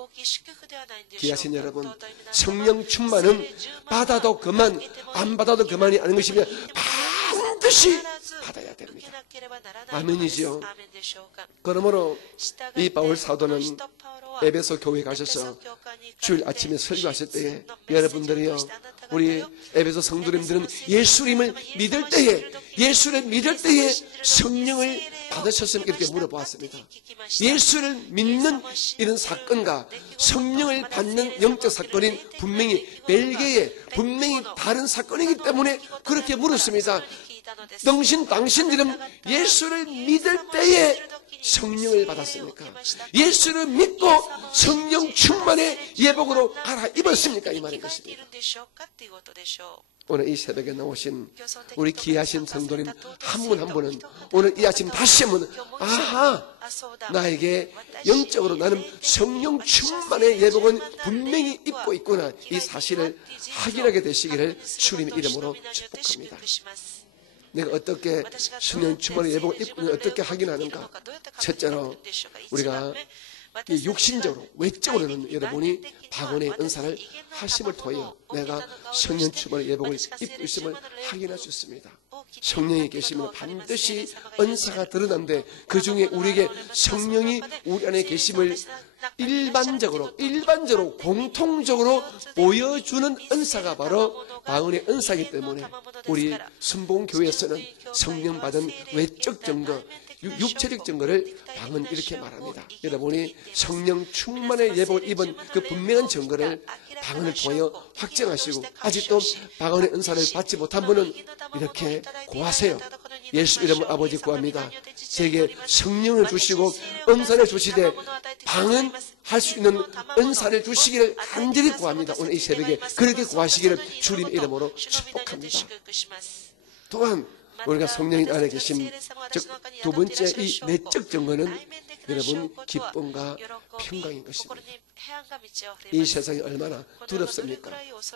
귀하신 여러분 성령 충만은 받아도 그만 안 받아도 그만이 아닌 것이며 반드시 받아야 됩니다. 아멘이지요. 그러므로 이 바울 사도는 에베소 교회에 가셔서 주일 아침에 설교하실 때에 여러분들이요 우리 에베소 성도님들은 예수님을 믿을 때에 성령을 받으셨습니까? 이렇게 물어보았습니다. 예수를 믿는 이런 사건과 성령을 받는 영적 사건인 분명히 별개의 분명히 다른 사건이기 때문에 그렇게 물었습니다. 당신들은 예수를 믿을 때에 성령을 받았습니까? 예수를 믿고 성령 충만의 예복으로 갈아입었습니까? 이 말인 것입니다. 오늘 이 새벽에 나오신 우리 귀하신 성도님 한 분 한 분은 오늘 이 아침 다시 한번 아하, 나에게 영적으로 나는 성령 충만의 예복은 분명히 입고 있구나, 이 사실을 확인하게 되시기를 주님의 이름으로 축복합니다. 내가 어떻게 성령 충만의 예복을 입고 어떻게 확인하는가? 첫째로 우리가 육신적으로, 외적으로는 여러분이 박원의 은사를 하심을 통하여 내가 성령 충만의 예복을 입고 있음을 확인할 수 있습니다. 성령이 계시면 반드시 은사가 드러나는데 그 중에 우리에게 성령이 우리 안에 계심을 일반적으로 공통적으로 보여주는 은사가 바로 방언의 은사이기 때문에 우리 순복음교회에서는 성령 받은 외적 증거, 육체적 증거를 방언 이렇게 말합니다. 여러분이 성령 충만의 예복을 입은 그 분명한 증거를 방언을 통하여 확증하시고 아직도 방언의 은사를 받지 못한 분은 이렇게 고하세요. 예수 이름으로 아버지 구합니다. 제게 성령을 주시고 은사를 주시되 방언할 수 있는 은사를 주시기를 간절히 구합니다. 오늘 이 새벽에 그렇게 구하시기를 주님 이름으로 축복합니다. 또한 우리가 성령님 안에 계신, 즉 두 번째 이 내적 증거는 여러분 기쁨과 평강인 것입니다. 이 세상이 얼마나 두렵습니까?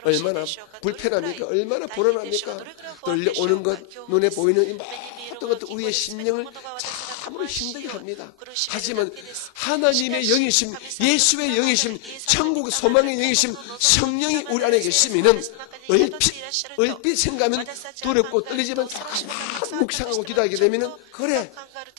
얼마나 불편합니까? 얼마나 불안합니까? 떨려오는 것, 눈에 보이는 이 모든 것도 우리의 심령을 참으로 힘들게 합니다. 하지만 하나님의 영이심, 예수의 영이심, 천국 소망의 영이심, 성령이 우리 안에 계시면은 얼핏 생각하면 두렵고 떨리지만 조금만 묵상하고 기도하게 되면은 그래,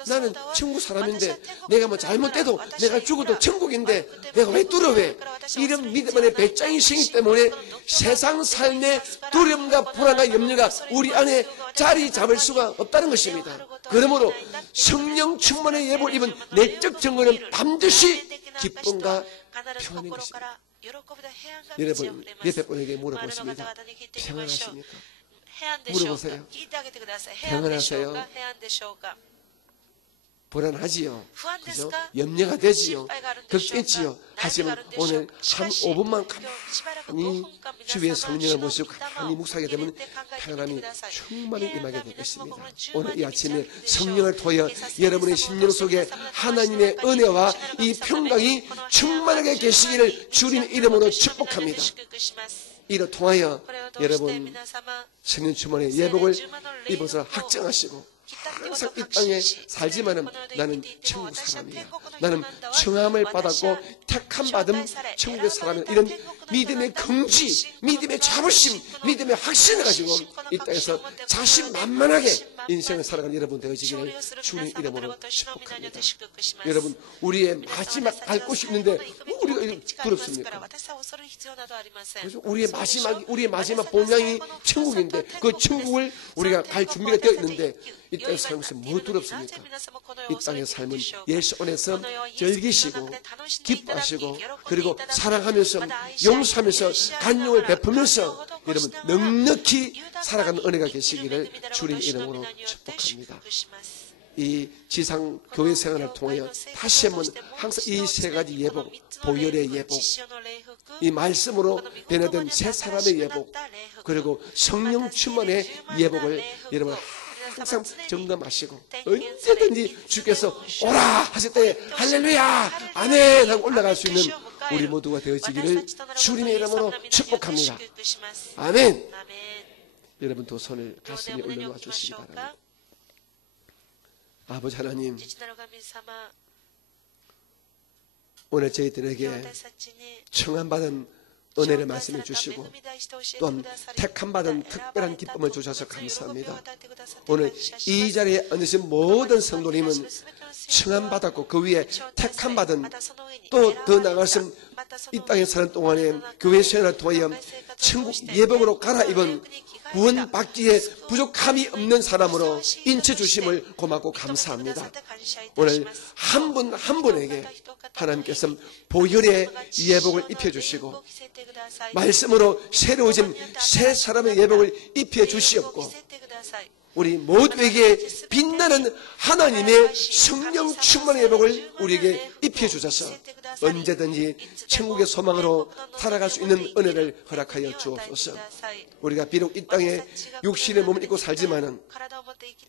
나는 천국 사람인데 내가 뭐 잘못돼도 내가 죽어도 천국인데 내가 왜 두려워해? 이런 믿음 안에 배짱이시기 때문에 세상 삶의 두려움과 불안과 염려가 우리 안에 자리 잡을 수가 없다는 것입니다. 그러므로 성령 충만의 예복을 입은 내적 증거는 반드시 기쁨과 평안인 것입니다. 여러분, 옆에 분에게 물어보십니다. 평안하십니까? 물어보세요. 평안하세요? 불안하지요. 그죠? 염려가 되지요. 걱정지요. 하지만 오늘 한 5분만 가만히 주위의 성령을 모시고 가만히 묵상하게 되면 평안함이 충만히 임하게 되겠습니다. 오늘 이 아침에 성령을 통하여 여러분의 심령 속에 하나님의 은혜와 이 평강이 충만하게 계시기를 주님의 이름으로 축복합니다. 이로 통하여 여러분 성령 충만의 예복을 입어서 확증하시고 항상 이 땅에 살지만은 나는 천국 사람이야, 나는 청함을 받았고 택함 받은 천국의 사람이야, 이런 믿음의 긍지, 믿음의 자부심, 믿음의 확신을 가지고 이 땅에서 자신만만하게 인생을 살아가는 여러분 되어지기를 주님 이름으로 축복합니다. 여러분, 우리의 마지막 갈 곳이 있는데 우리가 두렵습니까? 그래서 우리의 마지막 본향이 천국인데 그 천국을 우리가 갈 준비가 되어 있는데 이 땅에 살면서 뭐 두렵습니까? 이 땅의 삶은 예수 안에서 즐기시고 기뻐하시고 그리고 사랑하면서 용서하면서 간용을 베풀면서 여러분 넉넉히 살아가는 은혜가 계시기를 주님 이름으로 축복합니다. 이 지상 교회 생활을 통하여 다시 한번 항상 이 세 가지 예복, 보혈의 예복, 이 말씀으로 변화된 새 사람의 예복, 그리고 성령 충만의 예복을 여러분 항상 점검하시고 언제든지 주께서 오라 하실 때 할렐루야 아멘 하고 올라갈 수 있는 우리 모두가 되어지기를 주님의 이름으로 축복합니다. 아멘. 여러분 두 손을 가슴에 올려놓아 주시기 바랍니다. 아버지 하나님, 오늘 저희들에게 청함받은 은혜를 말씀해 주시고 또한 택함받은 특별한 기쁨을 주셔서 감사합니다. 오늘 이 자리에 앉으신 모든 성도님은 청함받았고 그 위에 택함받은 또 더 나아가서 이 땅에 사는 동안에 교회 생활을 통하여 천국 예복으로 갈아입은 구원받기에 부족함이 없는 사람으로 인쳐 주심을 고맙고 감사합니다. 오늘 한 분 한 분에게 하나님께서 보혈의 예복을 입혀주시고 말씀으로 새로워진 새 사람의 예복을 입혀주시옵고 우리 모두에게 빛나는 하나님의 성령 충만의 예복을 우리에게 입혀주셔서 언제든지 천국의 소망으로 살아갈 수 있는 은혜를 허락하여 주옵소서. 우리가 비록 이 땅에 육신의 몸을 입고 살지만은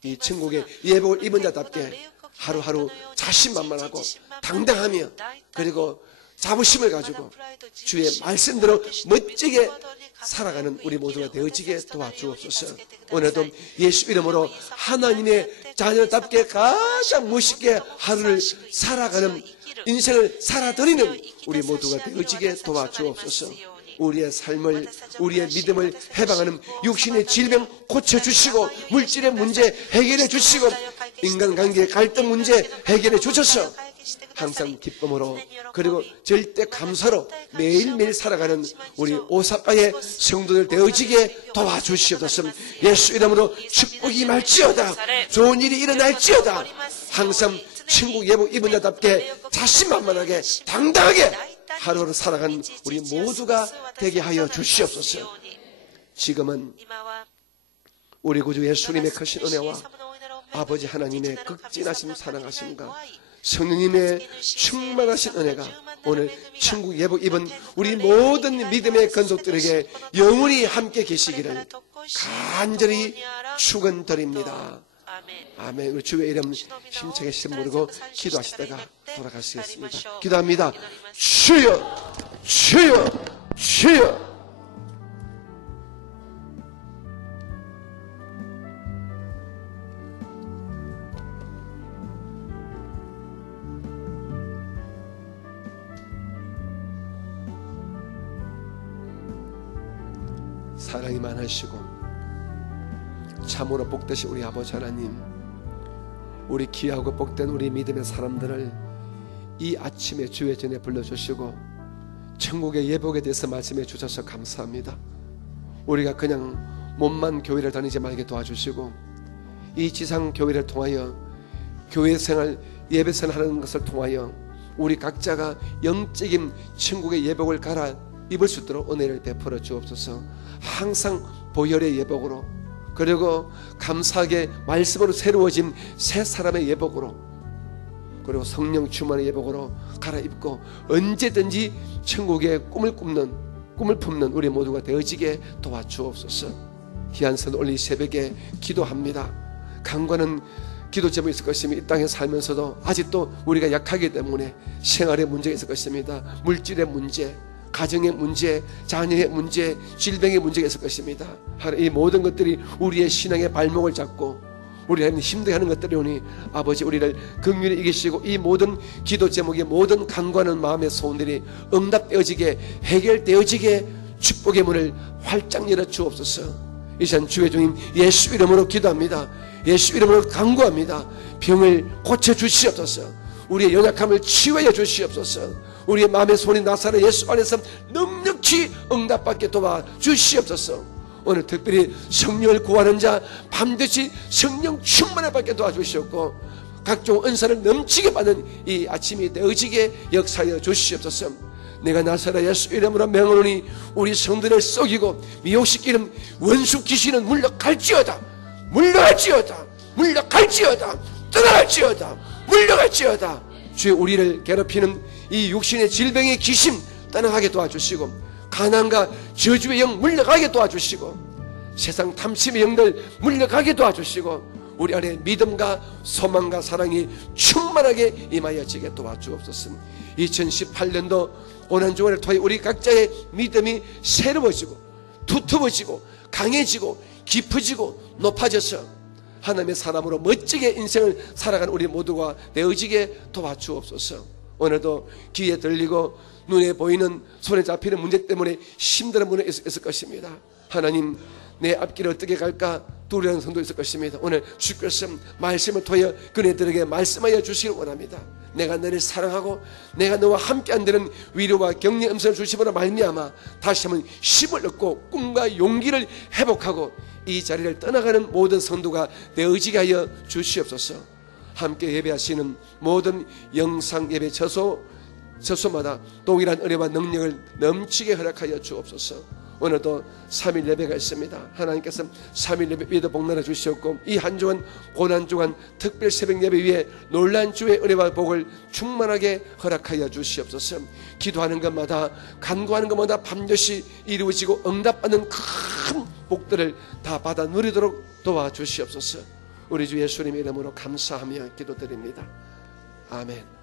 이 천국의 예복을 입은 자답게 하루하루 자신만만하고 당당하며 그리고 자부심을 가지고 주의 말씀대로 멋지게 살아가는 우리 모두가 되어지게 도와주옵소서. 오늘도 예수 이름으로 하나님의 자녀답게 가장 멋있게 하루를 살아가는 인생을 살아드리는 우리 모두가 되어지게 도와주옵소서. 우리의 삶을, 우리의 믿음을 해방하는 육신의 질병 고쳐주시고 물질의 문제 해결해 주시고 인간관계의 갈등 문제 해결해 주셔서 항상 기쁨으로 그리고 절대 감사로 매일매일 살아가는 우리 오사카의 성도들 되어지게 도와주시옵소서. 예수 이름으로 축복이 말지어다. 좋은 일이 일어날지어다. 항상 천국 예복 입은 자답게 자신만만하게 당당하게 하루를 살아간 우리 모두가 되게 하여 주시옵소서. 지금은 우리 구주 예수님의 크신 은혜와 아버지 하나님의 극진하심 사랑하심과 성령님의 충만하신 은혜가 오늘 천국 예복 입은 우리 모든 믿음의 건속들에게 영원히 함께 계시기를 간절히 축원드립니다. 아멘. 우리 주의 이름 힘차게 시름 부르고 기도하시다가 돌아가시겠습니다. 기도합니다. 주여, 주여, 주여. 사랑이 많으시고 참으로 복되신 우리 아버지 하나님, 우리 귀하고 복된 우리 믿음의 사람들을 이 아침에 주의 전에 불러주시고 천국의 예복에 대해서 말씀해 주셔서 감사합니다. 우리가 그냥 몸만 교회를 다니지 말게 도와주시고 이 지상 교회를 통하여 교회 생활, 예배 생활하는 것을 통하여 우리 각자가 영적인 천국의 예복을 갈아 입을 수 있도록 은혜를 베풀어 주옵소서. 항상 보혈의 예복으로 그리고 감사하게 말씀으로 새로워진 새 사람의 예복으로 그리고 성령 충만의 예복으로 갈아입고 언제든지 천국의 꿈을 품는 우리 모두가 되어지게 도와주옵소서. 귀한선 올리 새벽에 기도합니다. 간과는 기도 제목이 있을 것이며 이 땅에 살면서도 아직도 우리가 약하기 때문에 생활의 문제가 있을 것입니다. 물질의 문제, 가정의 문제, 자녀의 문제, 질병의 문제가 있을 것입니다. 이 모든 것들이 우리의 신앙의 발목을 잡고 우리를 힘들게 하는 것들이 오니 아버지 우리를 긍휼히 이기시고 이 모든 기도 제목의 모든 간과하는 마음의 소원들이 응답되어지게 해결되어지게 축복의 문을 활짝 열어 주옵소서. 이 시간 주의 종인 예수 이름으로 기도합니다. 예수 이름으로 간구합니다. 병을 고쳐주시옵소서. 우리의 연약함을 치유하여 주시옵소서. 우리의 마음의 손이 나사렛 예수 안에서 넉넉히 응답받게 도와주시옵소서. 오늘 특별히 성령을 구하는 자 반드시 성령 충만을 받게 도와주시옵고 각종 은사를 넘치게 받는 이 아침이 되어지게 역사하여 주시옵소서. 내가 나사렛 예수 이름으로 명하노니 우리 성도를 썩이고 미혹시키는 원수 귀신은 물러갈지어다. 물러갈지어다. 물러갈지어다. 떠나갈지어다. 물러갈지어다. 주여 우리를 괴롭히는 이 육신의 질병의 귀신 떠나가게 도와주시고 가난과 저주의 영 물러가게 도와주시고 세상 탐심의 영들 물러가게 도와주시고 우리 안에 믿음과 소망과 사랑이 충만하게 임하여지게 도와주옵소서. 2018년도 고난주간을 통해 우리 각자의 믿음이 새로워지고 두터워지고 강해지고 깊어지고 높아져서 하나님의 사람으로 멋지게 인생을 살아가는 우리 모두가 되어지게 도와주옵소서. 오늘도 귀에 들리고 눈에 보이는 손에 잡히는 문제 때문에 힘든 분이 있을 것입니다. 하나님 내 앞길을 어떻게 갈까 두려운 성도 있을 것입니다. 오늘 주께서 말씀을 통해 그네들에게 말씀하여 주시길 원합니다. 내가 너를 사랑하고 내가 너와 함께 한다는 위로와 격려의 음성을 주심으로 말미암아 다시 한번 힘을 얻고 꿈과 용기를 회복하고 이 자리를 떠나가는 모든 성도가 되어지게 하여 주시옵소서. 함께 예배하시는 모든 영상 예배 처소마다 동일한 은혜와 능력을 넘치게 허락하여 주옵소서. 오늘도 3일 예배가 있습니다. 하나님께서 3일 예배 위에도 복날해 주셨고 이 한 주간 고난 주간 특별 새벽 예배 위에 놀란 주의 은혜와 복을 충만하게 허락하여 주시옵소서. 기도하는 것마다 간구하는 것마다 반드시 이루어지고 응답받는 큰 복들을 다 받아 누리도록 도와주시옵소서. 우리 주 예수님의 이름으로 감사하며 기도드립니다. 아멘.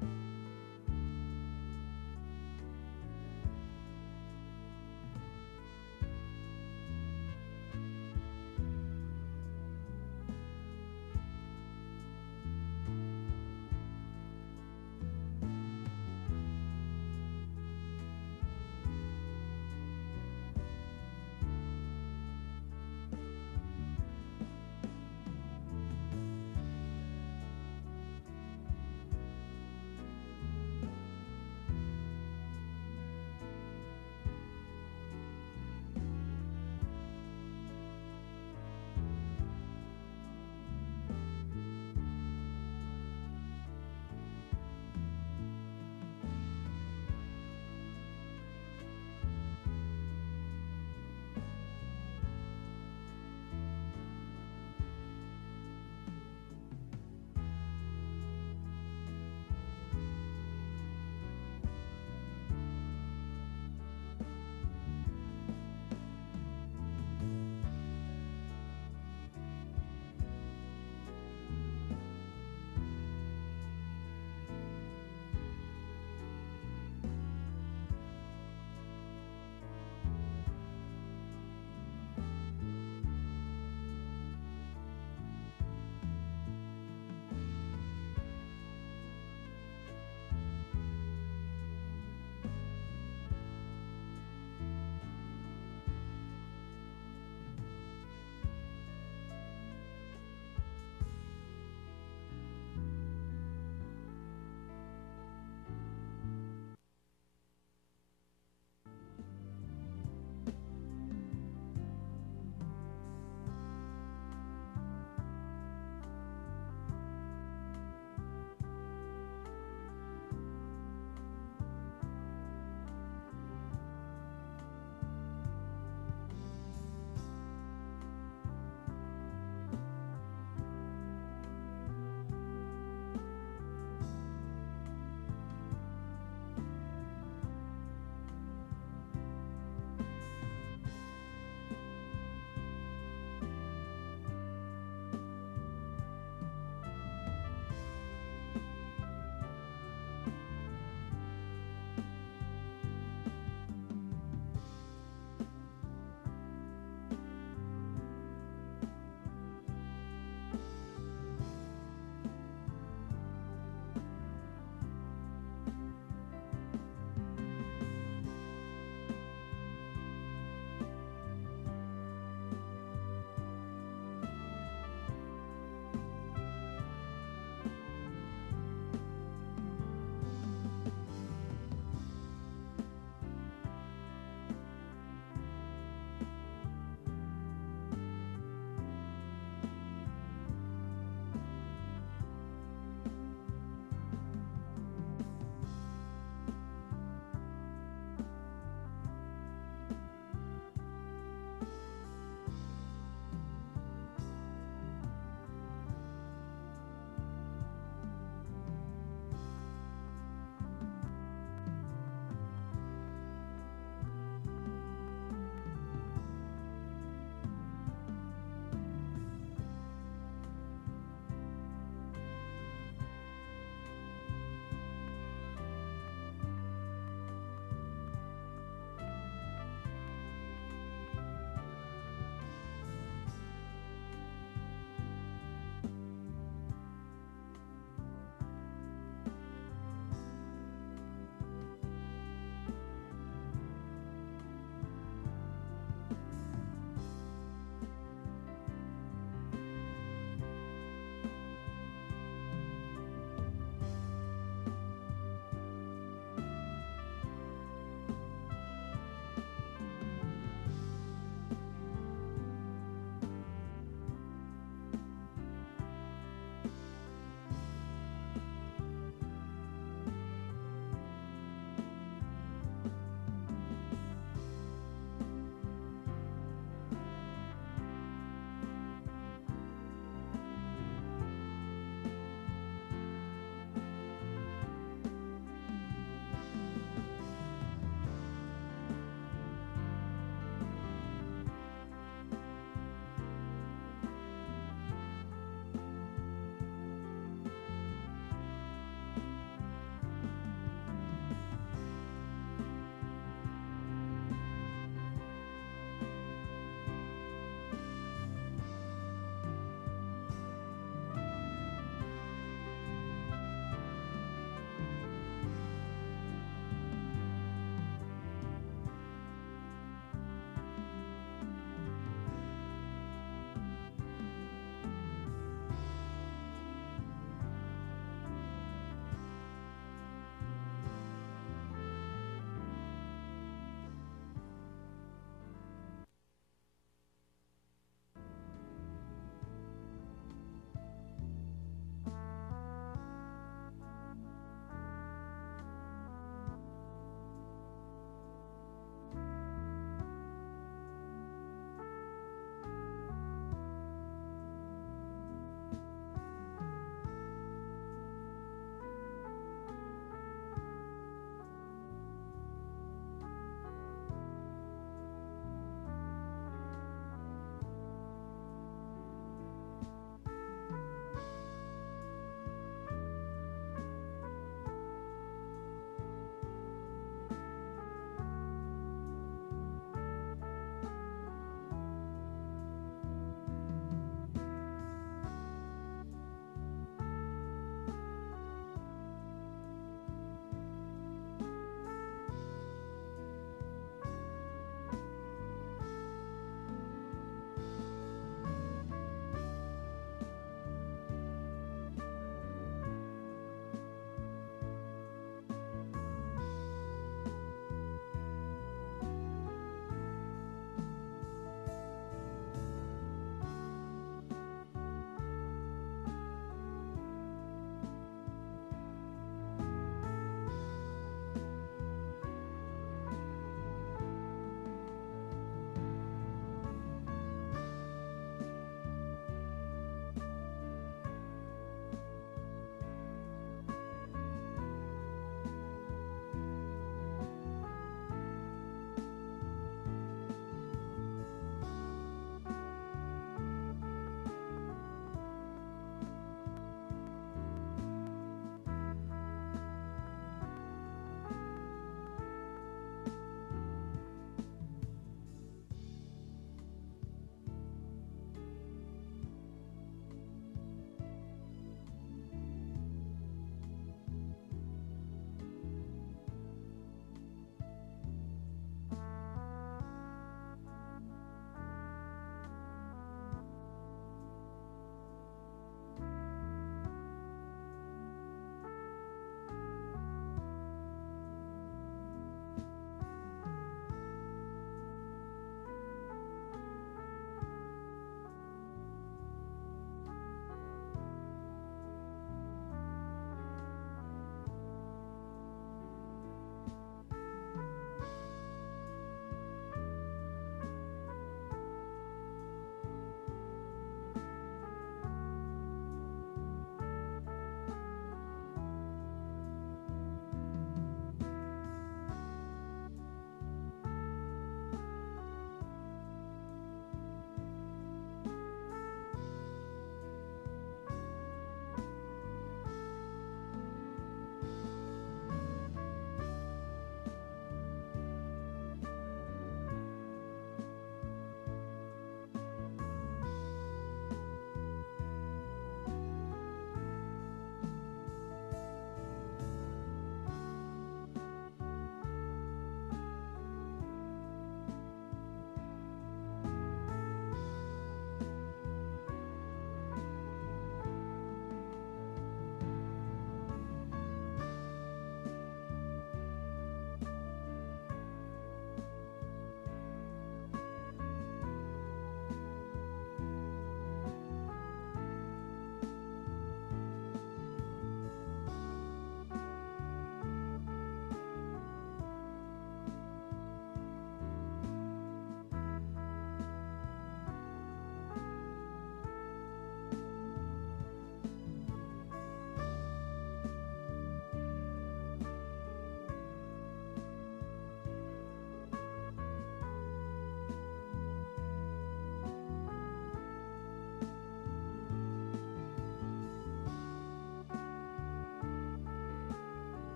아멘.